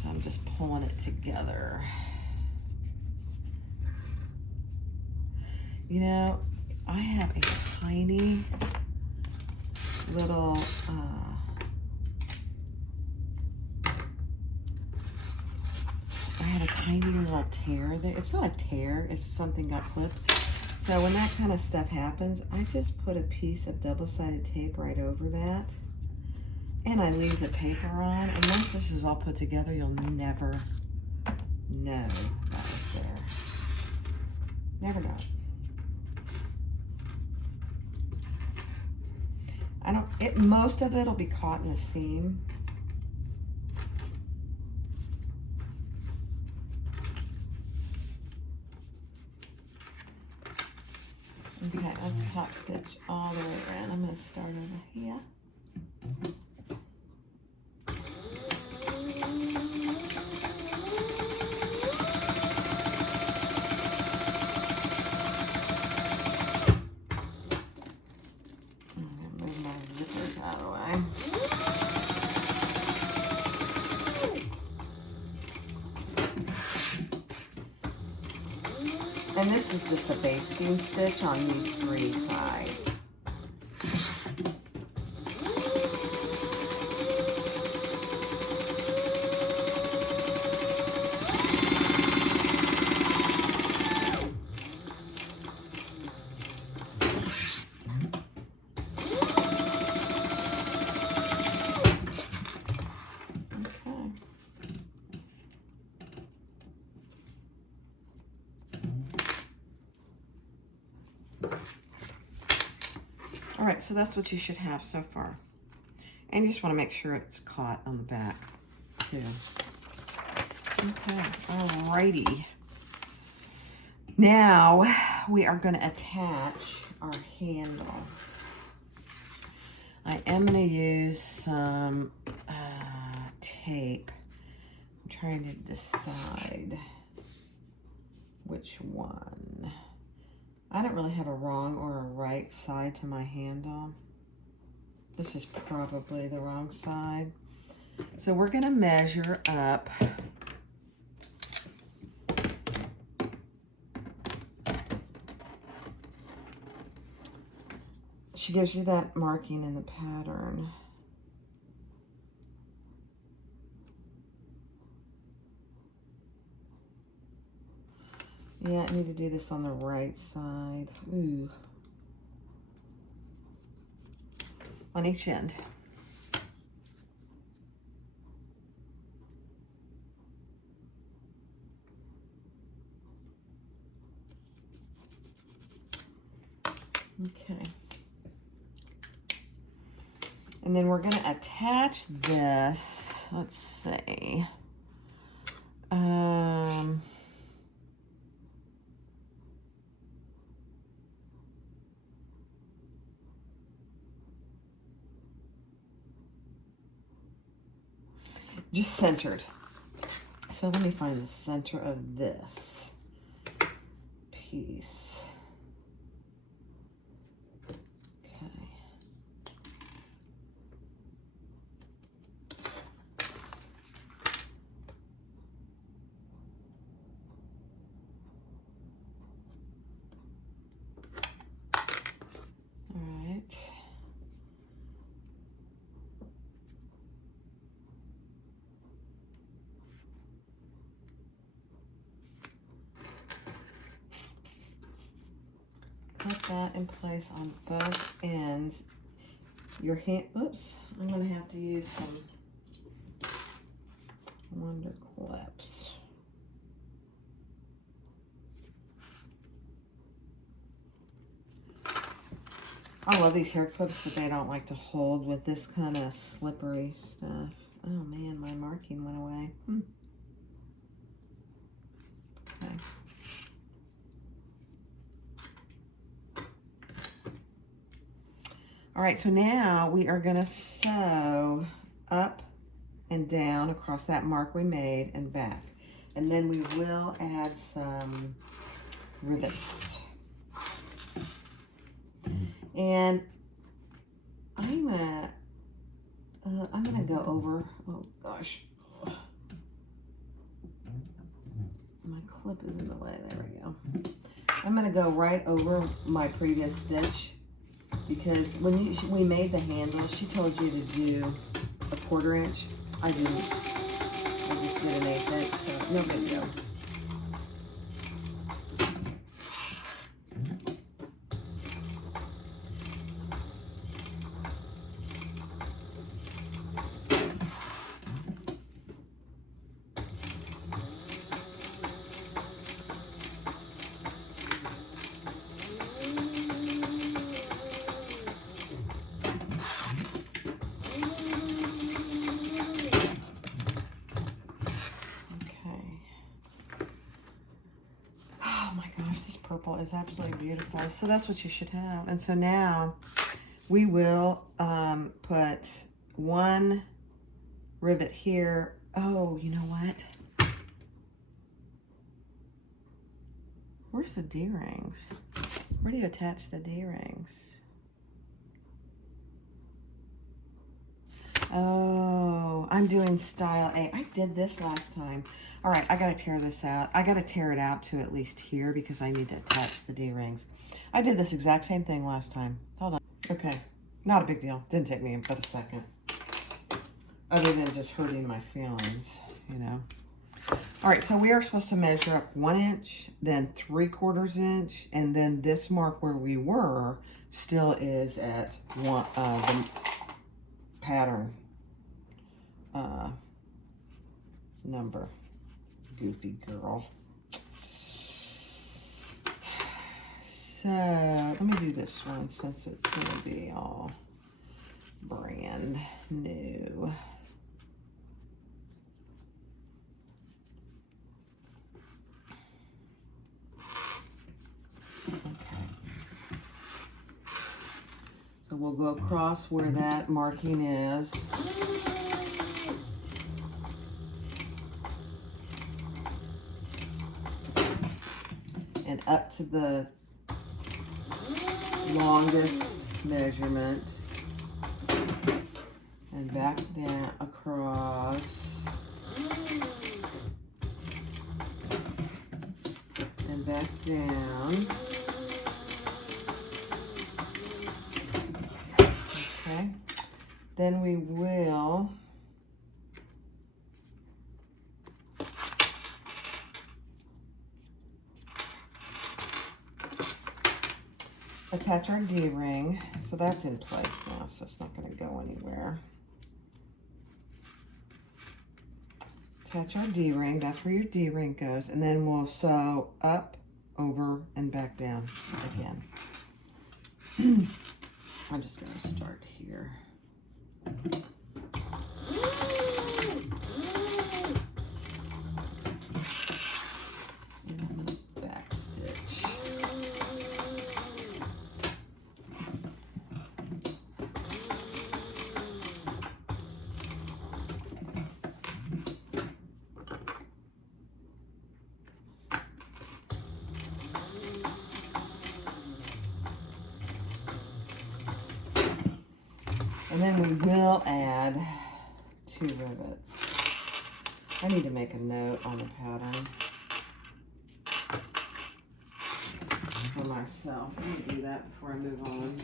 So I'm just pulling it together. You know, I have a tiny little I had a tiny little tear there. It's not a tear, it's something got clipped. So when that kind of stuff happens, I just put a piece of double-sided tape right over that, and I leave the paper on, and once this is all put together, you'll never know that was there. Never know. Most of it'll be caught in the seam. Okay, let's top stitch all the way around. I'm going to start over here. And this is just a basting stitch on these 3 sides. All right, so that's what you should have so far. And you just want to make sure it's caught on the back too. Okay, all righty. Now we are going to attach our handle. I am going to use some tape. I'm trying to decide which one. I don't really have a wrong or a right side to my handle. This is probably the wrong side. So we're going to measure up . She gives you that marking in the pattern. Yeah, I need to do this on the right side. Ooh. On each end. Okay. And then we're going to attach this. Let's see. Just centered. So let me find the center of this piece. Okay. that in place on both ends. Your hand, oops, I'm gonna have to use some wonder clips. I love these hair clips, but they don't like to hold with this kind of slippery stuff. Oh man, my marking went away. Okay. All right, so now we are gonna sew up and down across that mark we made and back. And then we will add some rivets. And I'm gonna go over, oh gosh. My clip is in the way, there we go. I'm gonna go right over my previous stitch because when we made the handle, she told you to do a 1/4 inch. I didn't. I just did an 1/8 inch, so no big deal. Purple is absolutely beautiful. So that's what you should have. And so now we will put one rivet here. Oh, you know what? Where's the D-rings? Where do you attach the D-rings? Oh, I'm doing style A. I did this last time. All right, I gotta tear this out. I gotta tear it out to at least here because I need to attach the D-rings. I did this exact same thing last time. Hold on. Okay, not a big deal. Didn't take me but a second. Other than just hurting my feelings, you know. All right, so we are supposed to measure up 1 inch, then 3/4 inch, and then this mark where we were still is at the pattern number. Goofy girl. So let me do this one since it's going to be all brand new. Okay. So we'll go across where that marking is. And up to the longest measurement. And back down across. And back down. Okay. Then we will attach our D-ring. So that's in place now, so it's not going to go anywhere. Attach our D-ring. That's where your D-ring goes. And then we'll sew up, over, and back down again. I'm just going to start here. And I'm going to back stitch. And then we will add 2 rivets. I need to make a note on the pattern for myself. Let me do that before I move on.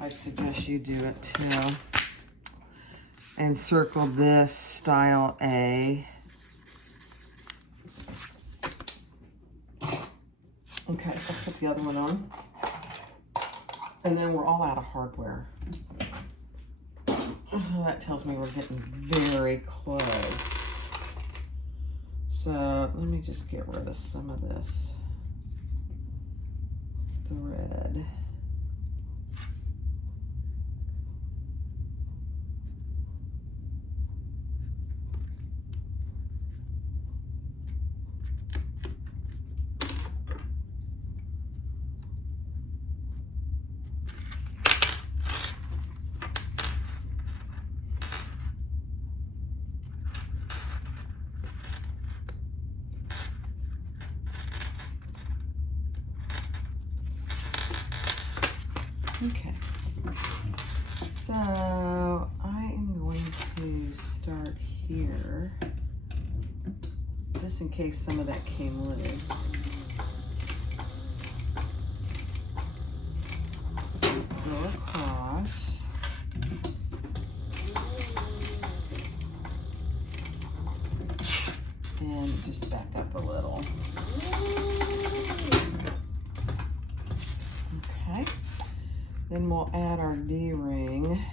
I'd suggest you do it too. And circle this style A. Okay, let's put the other one on. And then we're all out of hardware. So that tells me we're getting very close. So let me just get rid of some of this thread. Okay, so I am going to start here, just in case some of that came loose. Go across. And just back up a little. Okay. Then we'll add our D-ring.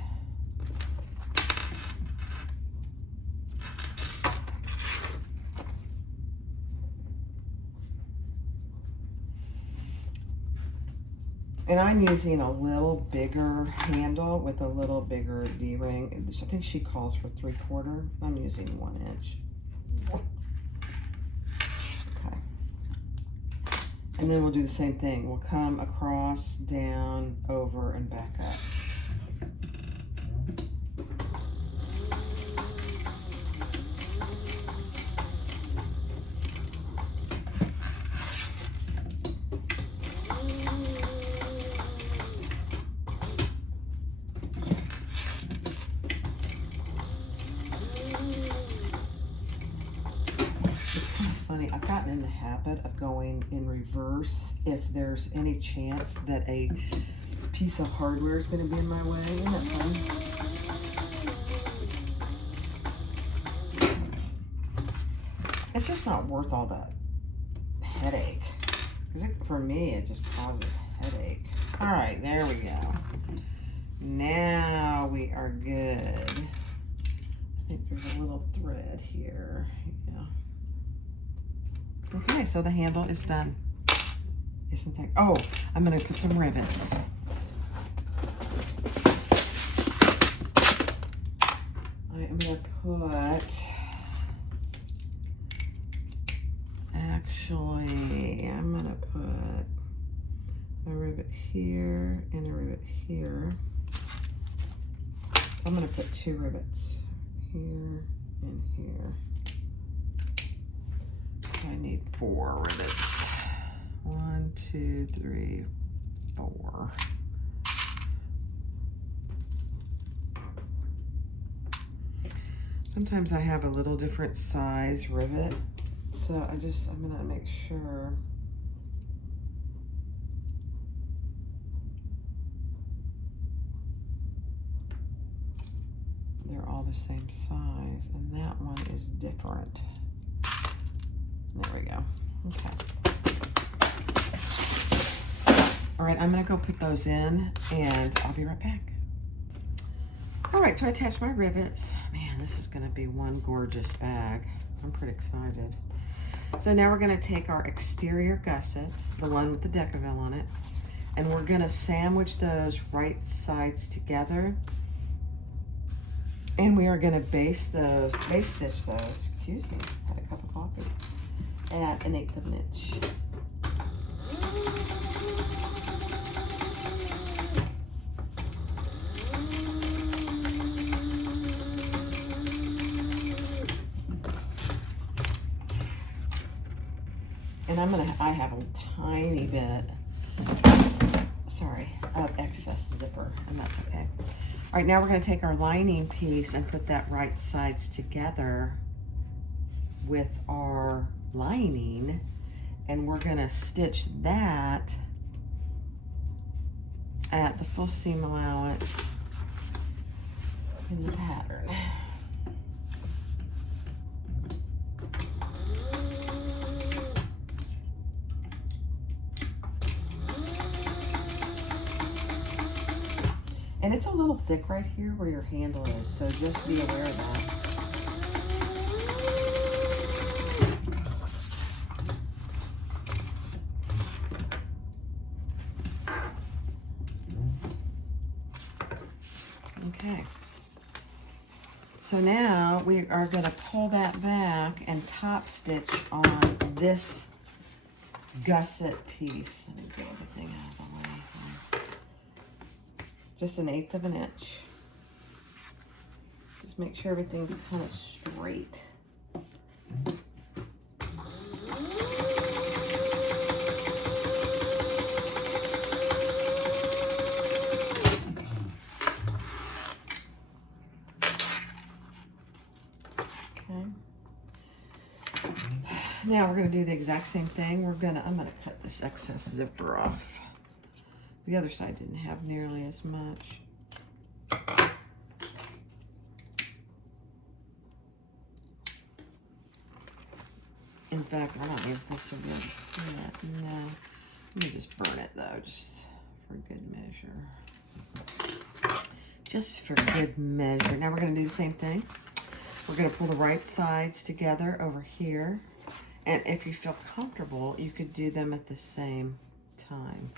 And I'm using a little bigger handle with a little bigger D-ring. I think she calls for 3/4. I'm using 1 inch. Okay. And then we'll do the same thing. We'll come across, down, over, and back up. I've gotten in the habit of going in reverse if there's any chance that a piece of hardware is going to be in my way. Isn't that fun? It's just not worth all that headache. Because for me, it just causes headache. All right, there we go. Now we are good. I think there's a little thread here. Yeah. Okay, so the handle is done. Isn't that? Oh, I'm going to put some rivets. I am going to put, actually, I'm going to put a rivet here and a rivet here. I'm going to put 2 rivets here and here. I need 4 rivets. 1, 2, 3, 4. Sometimes I have a little different size rivet, so I'm gonna make sure they're all the same size, and that one is different. There we go. Okay. All right, I'm gonna go put those in and I'll be right back. All right, so I attached my rivets. Man, this is gonna be one gorgeous bag. I'm pretty excited. So now we're gonna take our exterior gusset, the one with the Decaville on it, and we're gonna sandwich those right sides together. And we are gonna base stitch those, excuse me, had a cup of coffee, at 1/8 of an inch. And I have a tiny bit, of excess zipper, and that's okay. All right, now we're gonna take our lining piece and put that right sides together with our lining, and we're gonna stitch that at the full seam allowance in the pattern. And it's a little thick right here where your handle is, so just be aware of that. Okay. So now we are going to pull that back and top stitch on this gusset piece. Let me get everything out of the way. Just 1/8 of an inch. Just make sure everything's kind of straight. Now we're going to do the exact same thing. I'm going to cut this excess zipper off. The other side didn't have nearly as much. In fact, I don't even think you'll be able to see that. No. Let me just burn it though, just for good measure. Just for good measure. Now we're going to do the same thing. We're going to pull the right sides together over here. And if you feel comfortable, you could do them at the same time.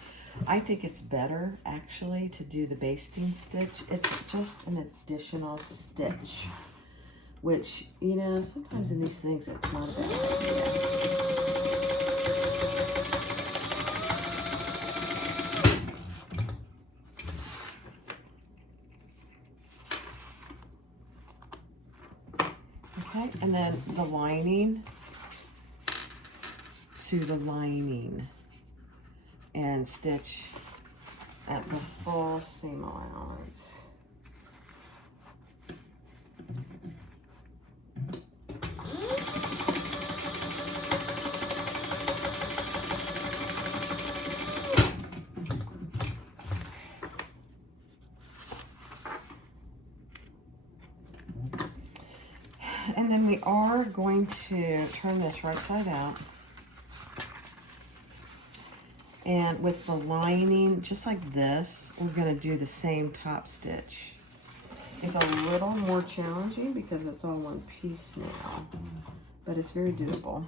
I think it's better, actually, to do the basting stitch. It's just an additional stitch, which, you know, sometimes in these things, it's not a bad idea. Okay, and then the lining to the lining and stitch at the full seam allowance. And then we are going to turn this right side out. And with the lining, just like this, we're going to do the same top stitch. It's a little more challenging because it's all one piece now, but it's very doable.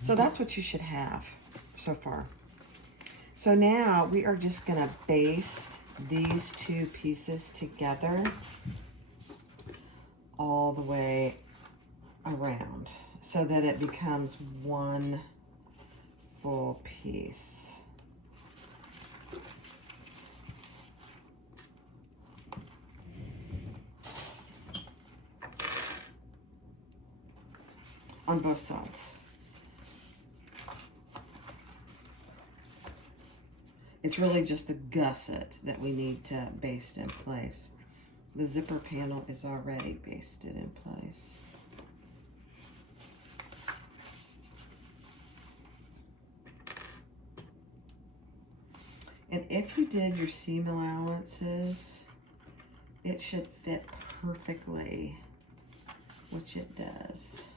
So that's what you should have so far. So now we are just going to baste these two pieces together all the way around so that it becomes one full piece. On both sides. It's really just the gusset that we need to baste in place. The zipper panel is already basted in place. And if you did your seam allowances, it should fit perfectly, which it does.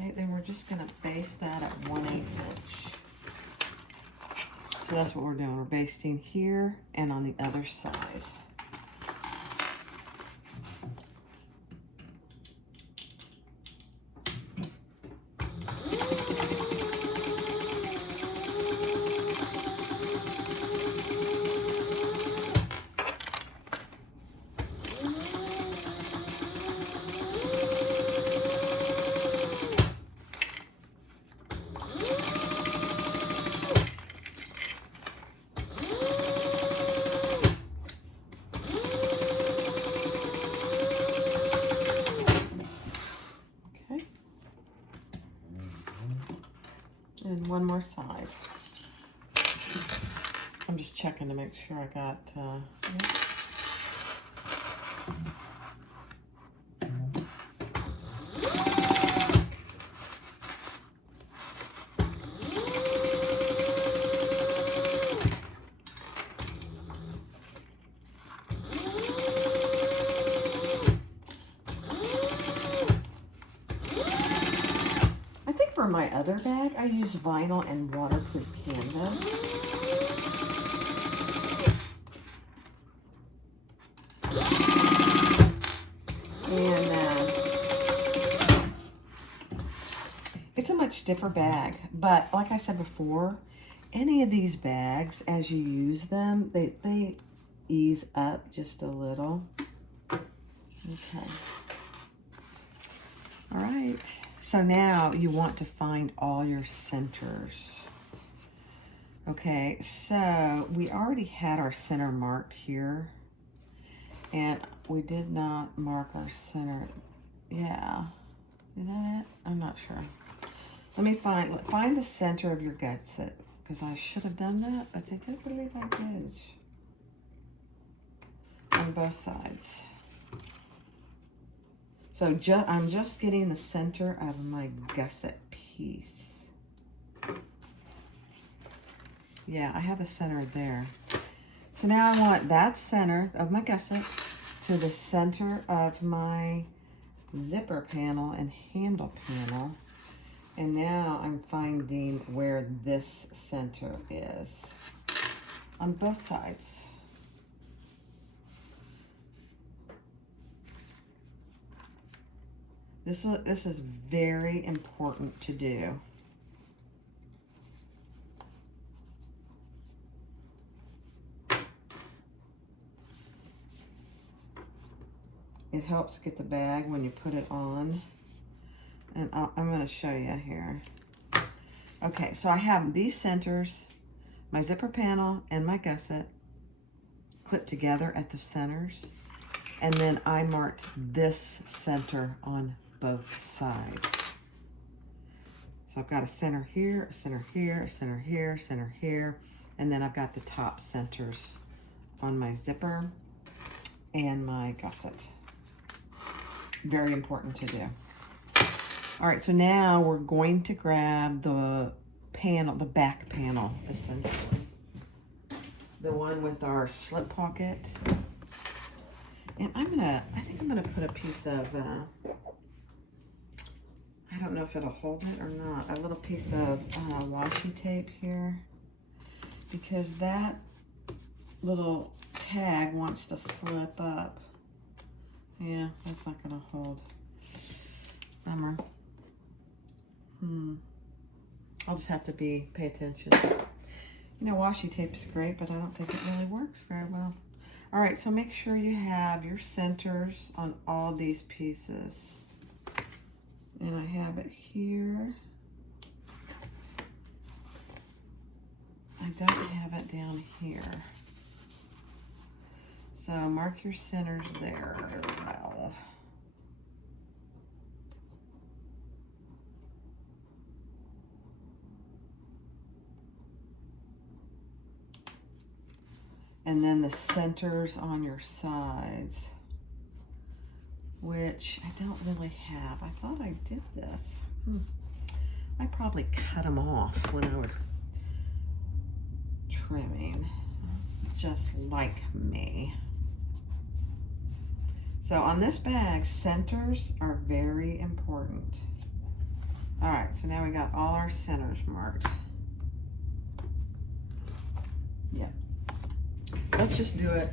Okay, then we're just going to baste that at 1/8 inch. So that's what we're doing. We're basting here and on the other side. And one more side. I'm just checking to make sure I got, for my other bag, I use vinyl and waterproof canvas. And it's a much stiffer bag, but like I said before, any of these bags, as you use them, they ease up just a little. Okay. All right. So now you want to find all your centers. Okay, so we already had our center marked here, and we did not mark our center. Yeah, is that it? I'm not sure. Let me find the center of your gusset, because I should have done that, but I do believe I did on both sides. So I'm just getting the center of my gusset piece. Yeah, I have the center there. So now I want that center of my gusset to the center of my zipper panel and handle panel. And now I'm finding where this center is on both sides. This is very important to do. It helps get the bag when you put it on. And I'm going to show you here. Okay, so I have these centers, my zipper panel and my gusset clipped together at the centers. And then I marked this center on both sides. So I've got a center here, a center here, a center here, a center here, and then I've got the top centers on my zipper and my gusset. Very important to do. All right, so now we're going to grab the panel, the back panel, essentially. The one with our slip pocket. And I think I'm gonna put a piece of, I don't know if it'll hold it or not, a little piece of washi tape here, because that little tag wants to flip up. Yeah, that's not gonna hold. Bummer. I'll just have to pay attention. You know, washi tape is great, but I don't think it really works very well. All right, so make sure you have your centers on all these pieces. And I have it here. I don't have it down here. So mark your centers there as well. And then the centers on your sides, which I don't really have. I thought I did this. I probably cut them off when I was trimming. That's just like me. So on this bag, centers are very important. All right, so now we got all our centers marked. Yeah. Let's just do it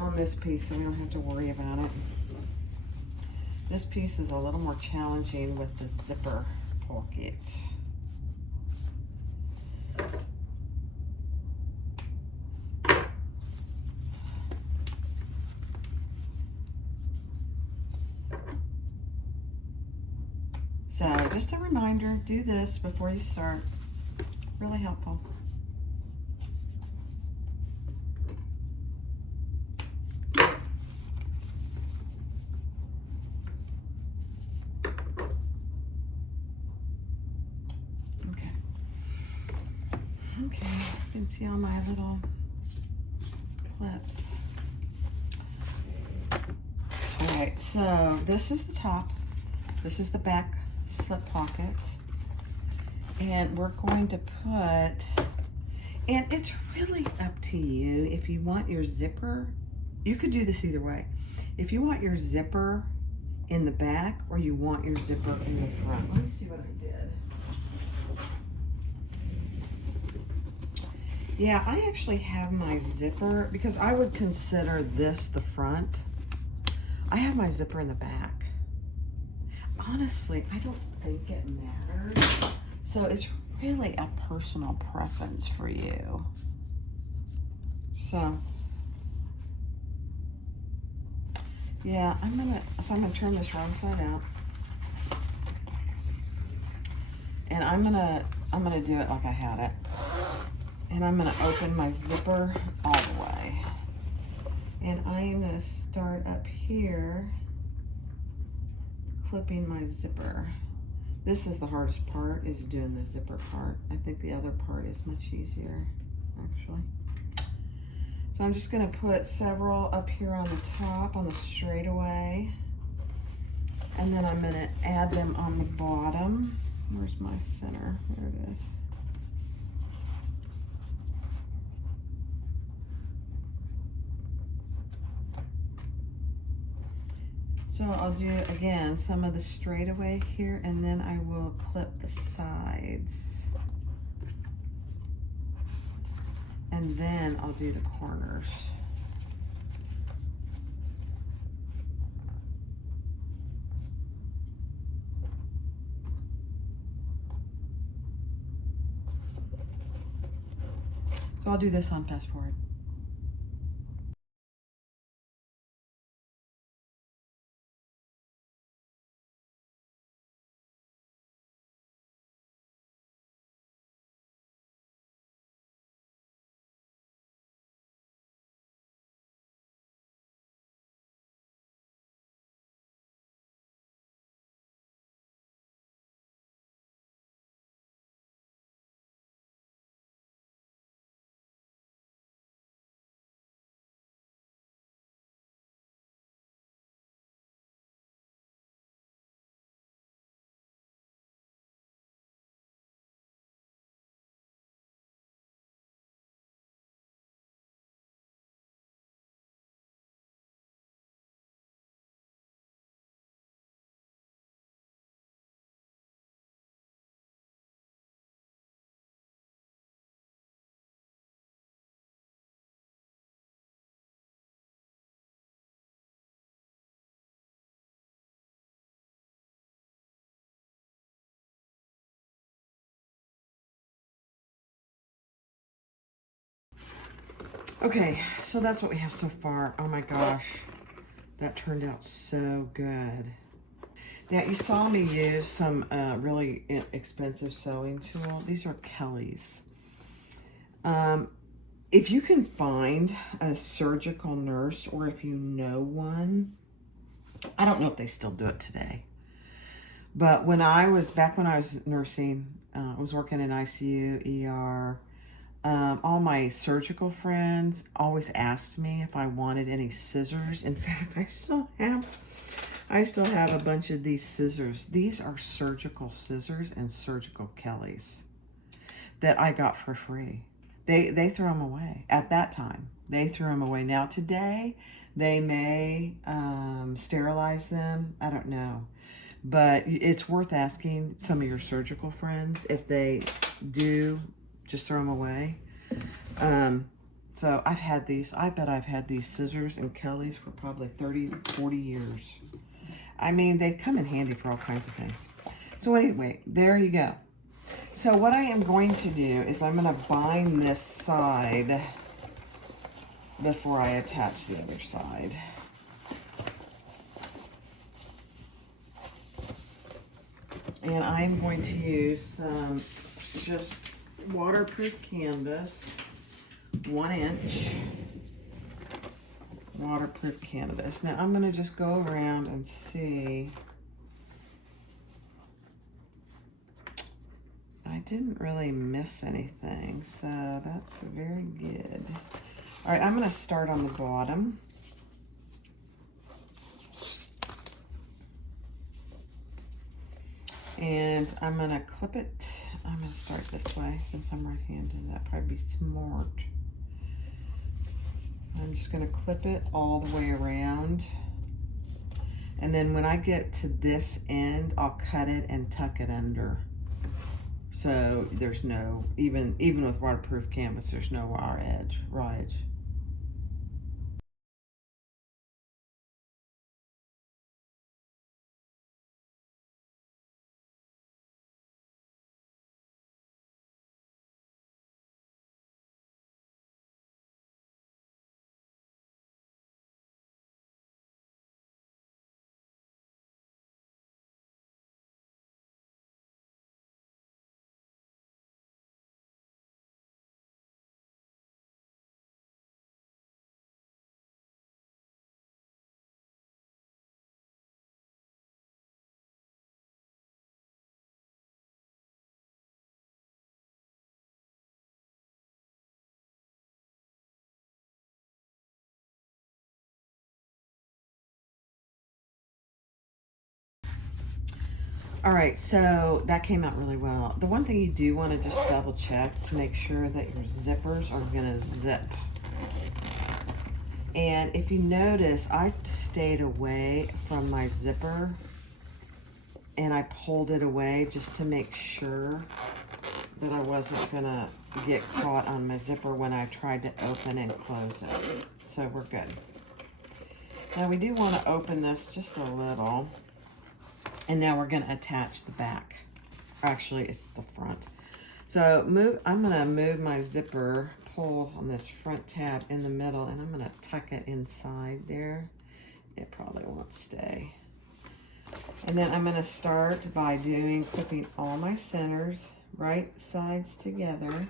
on this piece so we don't have to worry about it. This piece is a little more challenging with the zipper pocket. So just a reminder, do this before you start. Really helpful. Okay, you can see all my little clips. All right, so this is the top. This is the back slip pocket. And we're going to put, and it's really up to you if you want your zipper. You could do this either way. If you want your zipper in the back or you want your zipper in the front. Let me see what I did. Yeah, I actually have my zipper, because I would consider this the front. I have my zipper in the back. Honestly, I don't think it matters. So it's really a personal preference for you. So, yeah, I'm gonna turn this wrong side out. And I'm gonna do it like I had it. And I'm gonna open my zipper all the way. And I am gonna start up here, clipping my zipper. This is the hardest part, is doing the zipper part. I think the other part is much easier, actually. So I'm just gonna put several up here on the top, on the straightaway. And then I'm gonna add them on the bottom. Where's my center? There it is. So I'll do, again, some of the straightaway here, and then I will clip the sides. And then I'll do the corners. So I'll do this on fast forward. Okay, so that's what we have so far. Oh my gosh, that turned out so good. Now, you saw me use some really expensive sewing tool. These are Kelly's. If you can find a surgical nurse, or if you know one, I don't know if they still do it today. But back when I was nursing, I was working in ICU, ER, all my surgical friends always asked me if I wanted any scissors. In fact, I still have a bunch of these scissors. These are surgical scissors and surgical Kellys that I got for free. They threw them away at that time. They threw them away. Now today, they may sterilize them. I don't know. But it's worth asking some of your surgical friends if they do just throw them away. So I've had these. I bet I've had these scissors and Kellys for probably 30, 40 years. I mean, they come in handy for all kinds of things. So anyway, there you go. So what I am going to do is I'm going to bind this side before I attach the other side. And I'm going to use some just waterproof canvas, 1 inch waterproof canvas. Now I'm going to just go around and see. I didn't really miss anything, so that's very good. All right, I'm going to start on the bottom. And I'm going to clip it. I'm going to start this way since I'm right-handed. That'd probably be smart. I'm just going to clip it all the way around. And then when I get to this end, I'll cut it and tuck it under. So there's no, even with waterproof canvas, there's no raw edge. All right, so that came out really well. The one thing you do want to just double check to make sure that your zippers are gonna zip. And if you notice, I stayed away from my zipper and I pulled it away just to make sure that I wasn't gonna get caught on my zipper when I tried to open and close it. So we're good. Now we do want to open this just a little. And now we're going to attach the back. Actually, it's the front. So I'm going to move my zipper, pull on this front tab in the middle, and I'm going to tuck it inside there. It probably won't stay. And then I'm going to start by clipping all my centers, right sides together.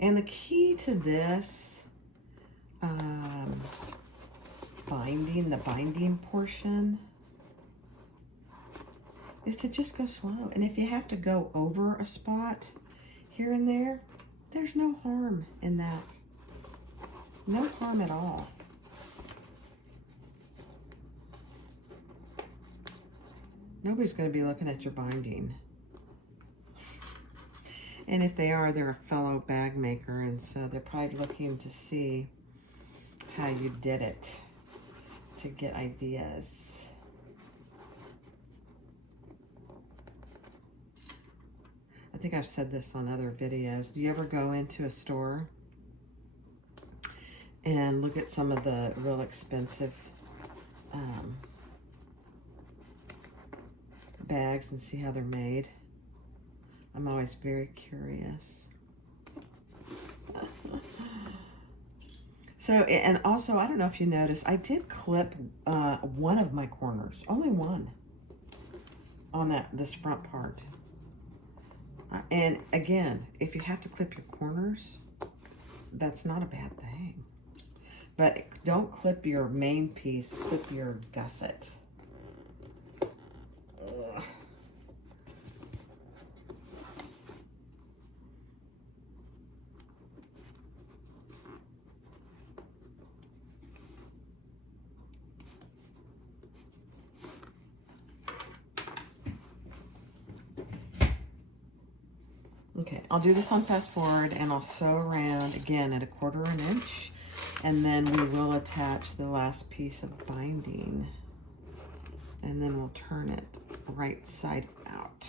And the key to this the binding portion, is to just go slow. And if you have to go over a spot here and there, there's no harm in that. No harm at all. Nobody's going to be looking at your binding. And if they are, they're a fellow bag maker, and so they're probably looking to see how you did it to get ideas. I think I've said this on other videos. Do you ever go into a store and look at some of the real expensive bags and see how they're made? I'm always very curious. So, and also, I don't know if you noticed, I did clip one of my corners, only one, on this front part. And again, if you have to clip your corners, that's not a bad thing. But don't clip your main piece, clip your gusset. Ugh. Okay, I'll do this on fast forward and I'll sew around again at 1/4 inch, and then we will attach the last piece of binding, and then we'll turn it right side out.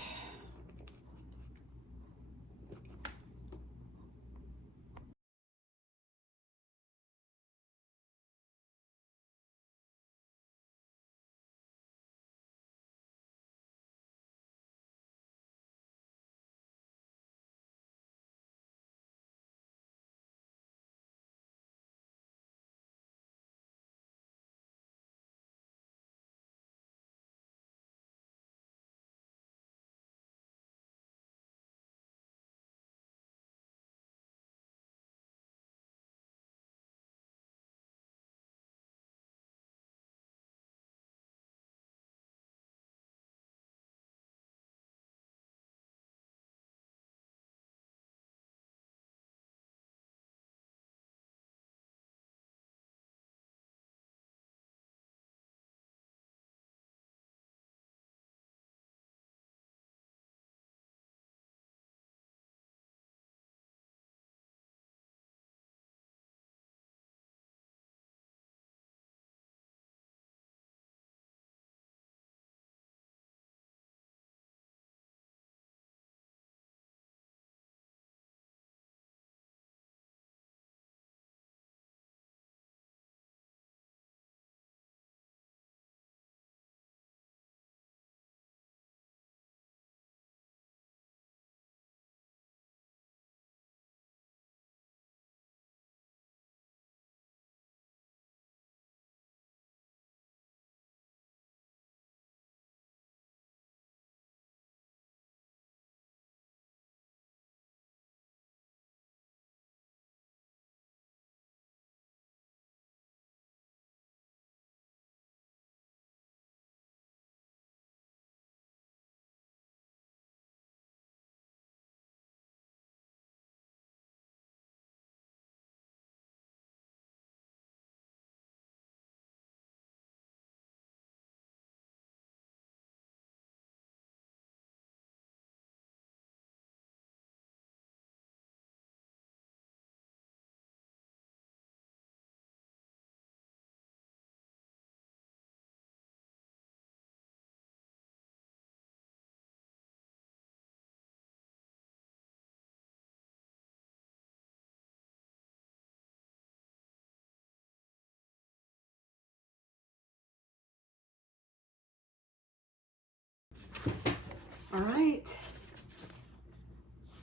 All right.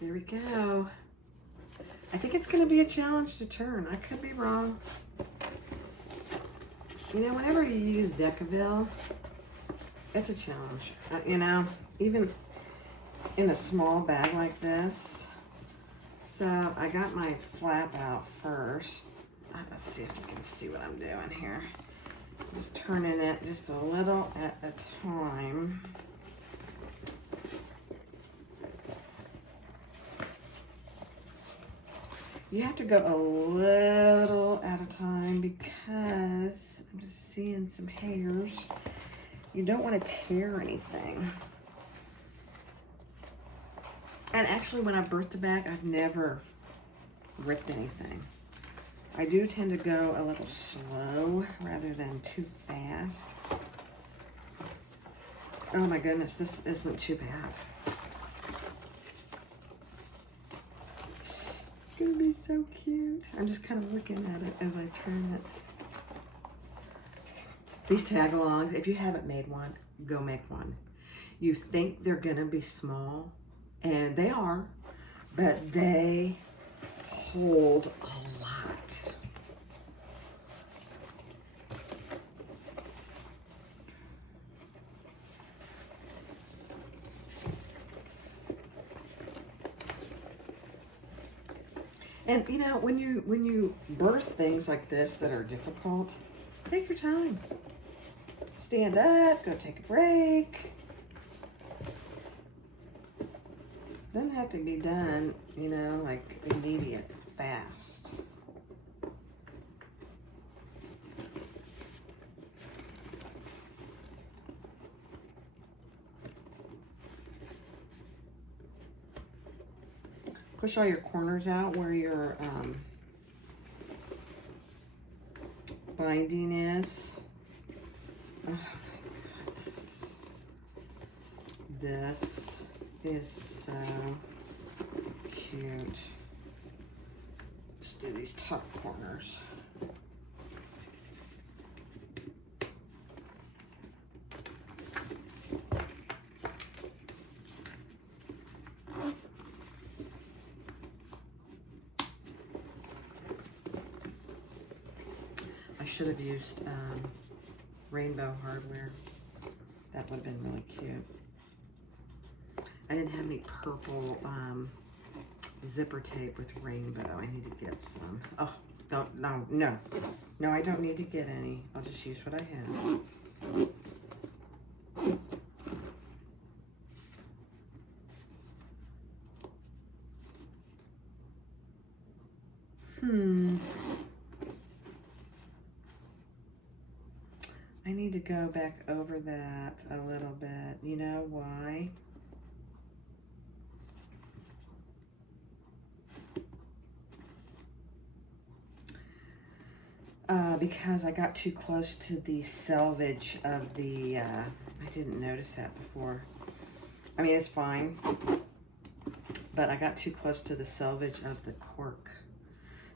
There we go. I think it's going to be a challenge to turn. I could be wrong. You know, whenever you use Decaville, it's a challenge. You know, even in a small bag like this. So I got my flap out first. Let's see if you can see what I'm doing here. Just turning it just a little at a time. You have to go a little at a time because I'm just seeing some hairs. You don't want to tear anything. And actually, when I birthed the bag, I've never ripped anything. I do tend to go a little slow rather than too fast. Oh my goodness, this isn't too bad. It's gonna be so cute. I'm just kind of looking at it as I turn it. These tag-alongs, if you haven't made one, go make one. You think they're gonna be small, and they are, but they hold a lot. And you know, when you birth things like this that are difficult, take your time. Stand up, go take a break. Doesn't have to be done, you know, like immediate, fast. Push all your corners out where your binding is. Oh my goodness. This is so cute. Let's do these top corners. I should have used rainbow hardware. That would have been really cute. I didn't have any purple zipper tape with rainbow. I need to get some. Oh, no, I don't need to get any. I'll just use what I have. I need to go back over that a little bit. You know why? Because I got too close to the selvage of the, I didn't notice that before. I mean, it's fine, but I got too close to the selvage of the cork.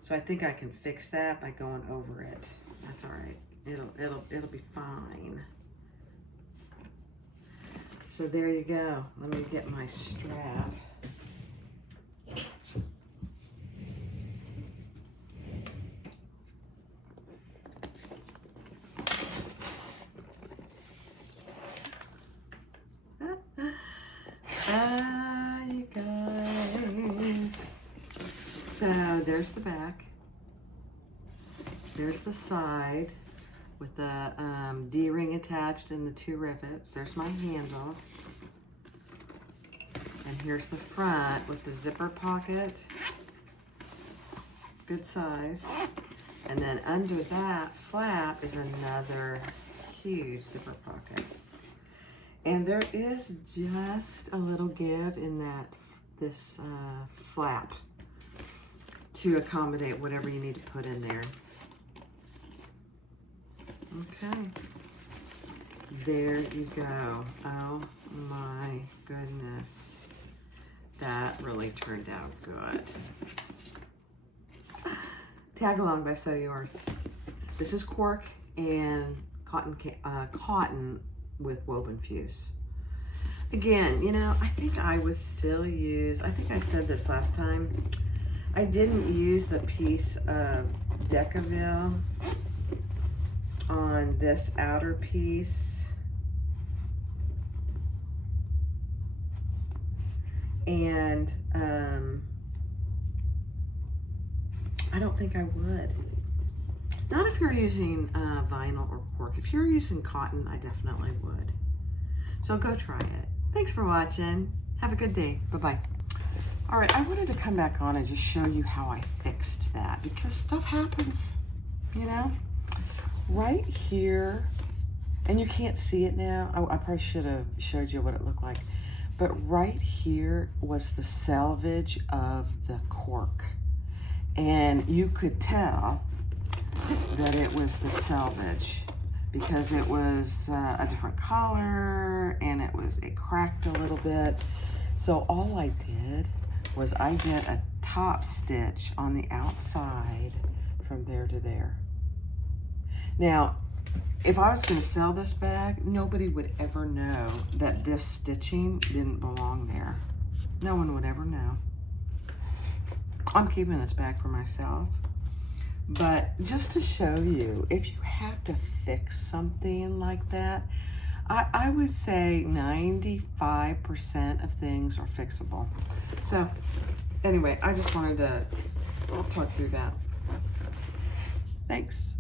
So I think I can fix that by going over it. That's all right. It'll be fine. So there you go. Let me get my strap. You guys. So there's the back. There's the side with the D-ring attached and the 2 rivets. There's my handle. And here's the front with the zipper pocket. Good size. And then under that flap is another huge zipper pocket. And there is just a little give in this flap to accommodate whatever you need to put in there. Okay, there you go. Oh my goodness, that really turned out good. Tag Along by Sew Yours. This is cork and cotton with woven fuse. Again, you know, I think I would still use, I think I said this last time, I didn't use the piece of Decaville on this outer piece. And I don't think I would. Not if you're using vinyl or cork. If you're using cotton, I definitely would. So go try it. Thanks for watching. Have a good day. Bye-bye. All right, I wanted to come back on and just show you how I fixed that, because stuff happens, you know? Right here, and you can't see it now. I probably should have showed you what it looked like. But right here was the selvage of the cork. And you could tell that it was the selvage because it was a different color and it cracked a little bit. So all I did was I did a top stitch on the outside from there to there. Now, if I was going to sell this bag, nobody would ever know that this stitching didn't belong there. No one would ever know. I'm keeping this bag for myself. But just to show you, if you have to fix something like that, I would say 95% of things are fixable. So anyway, I just wanted to talk through that. Thanks.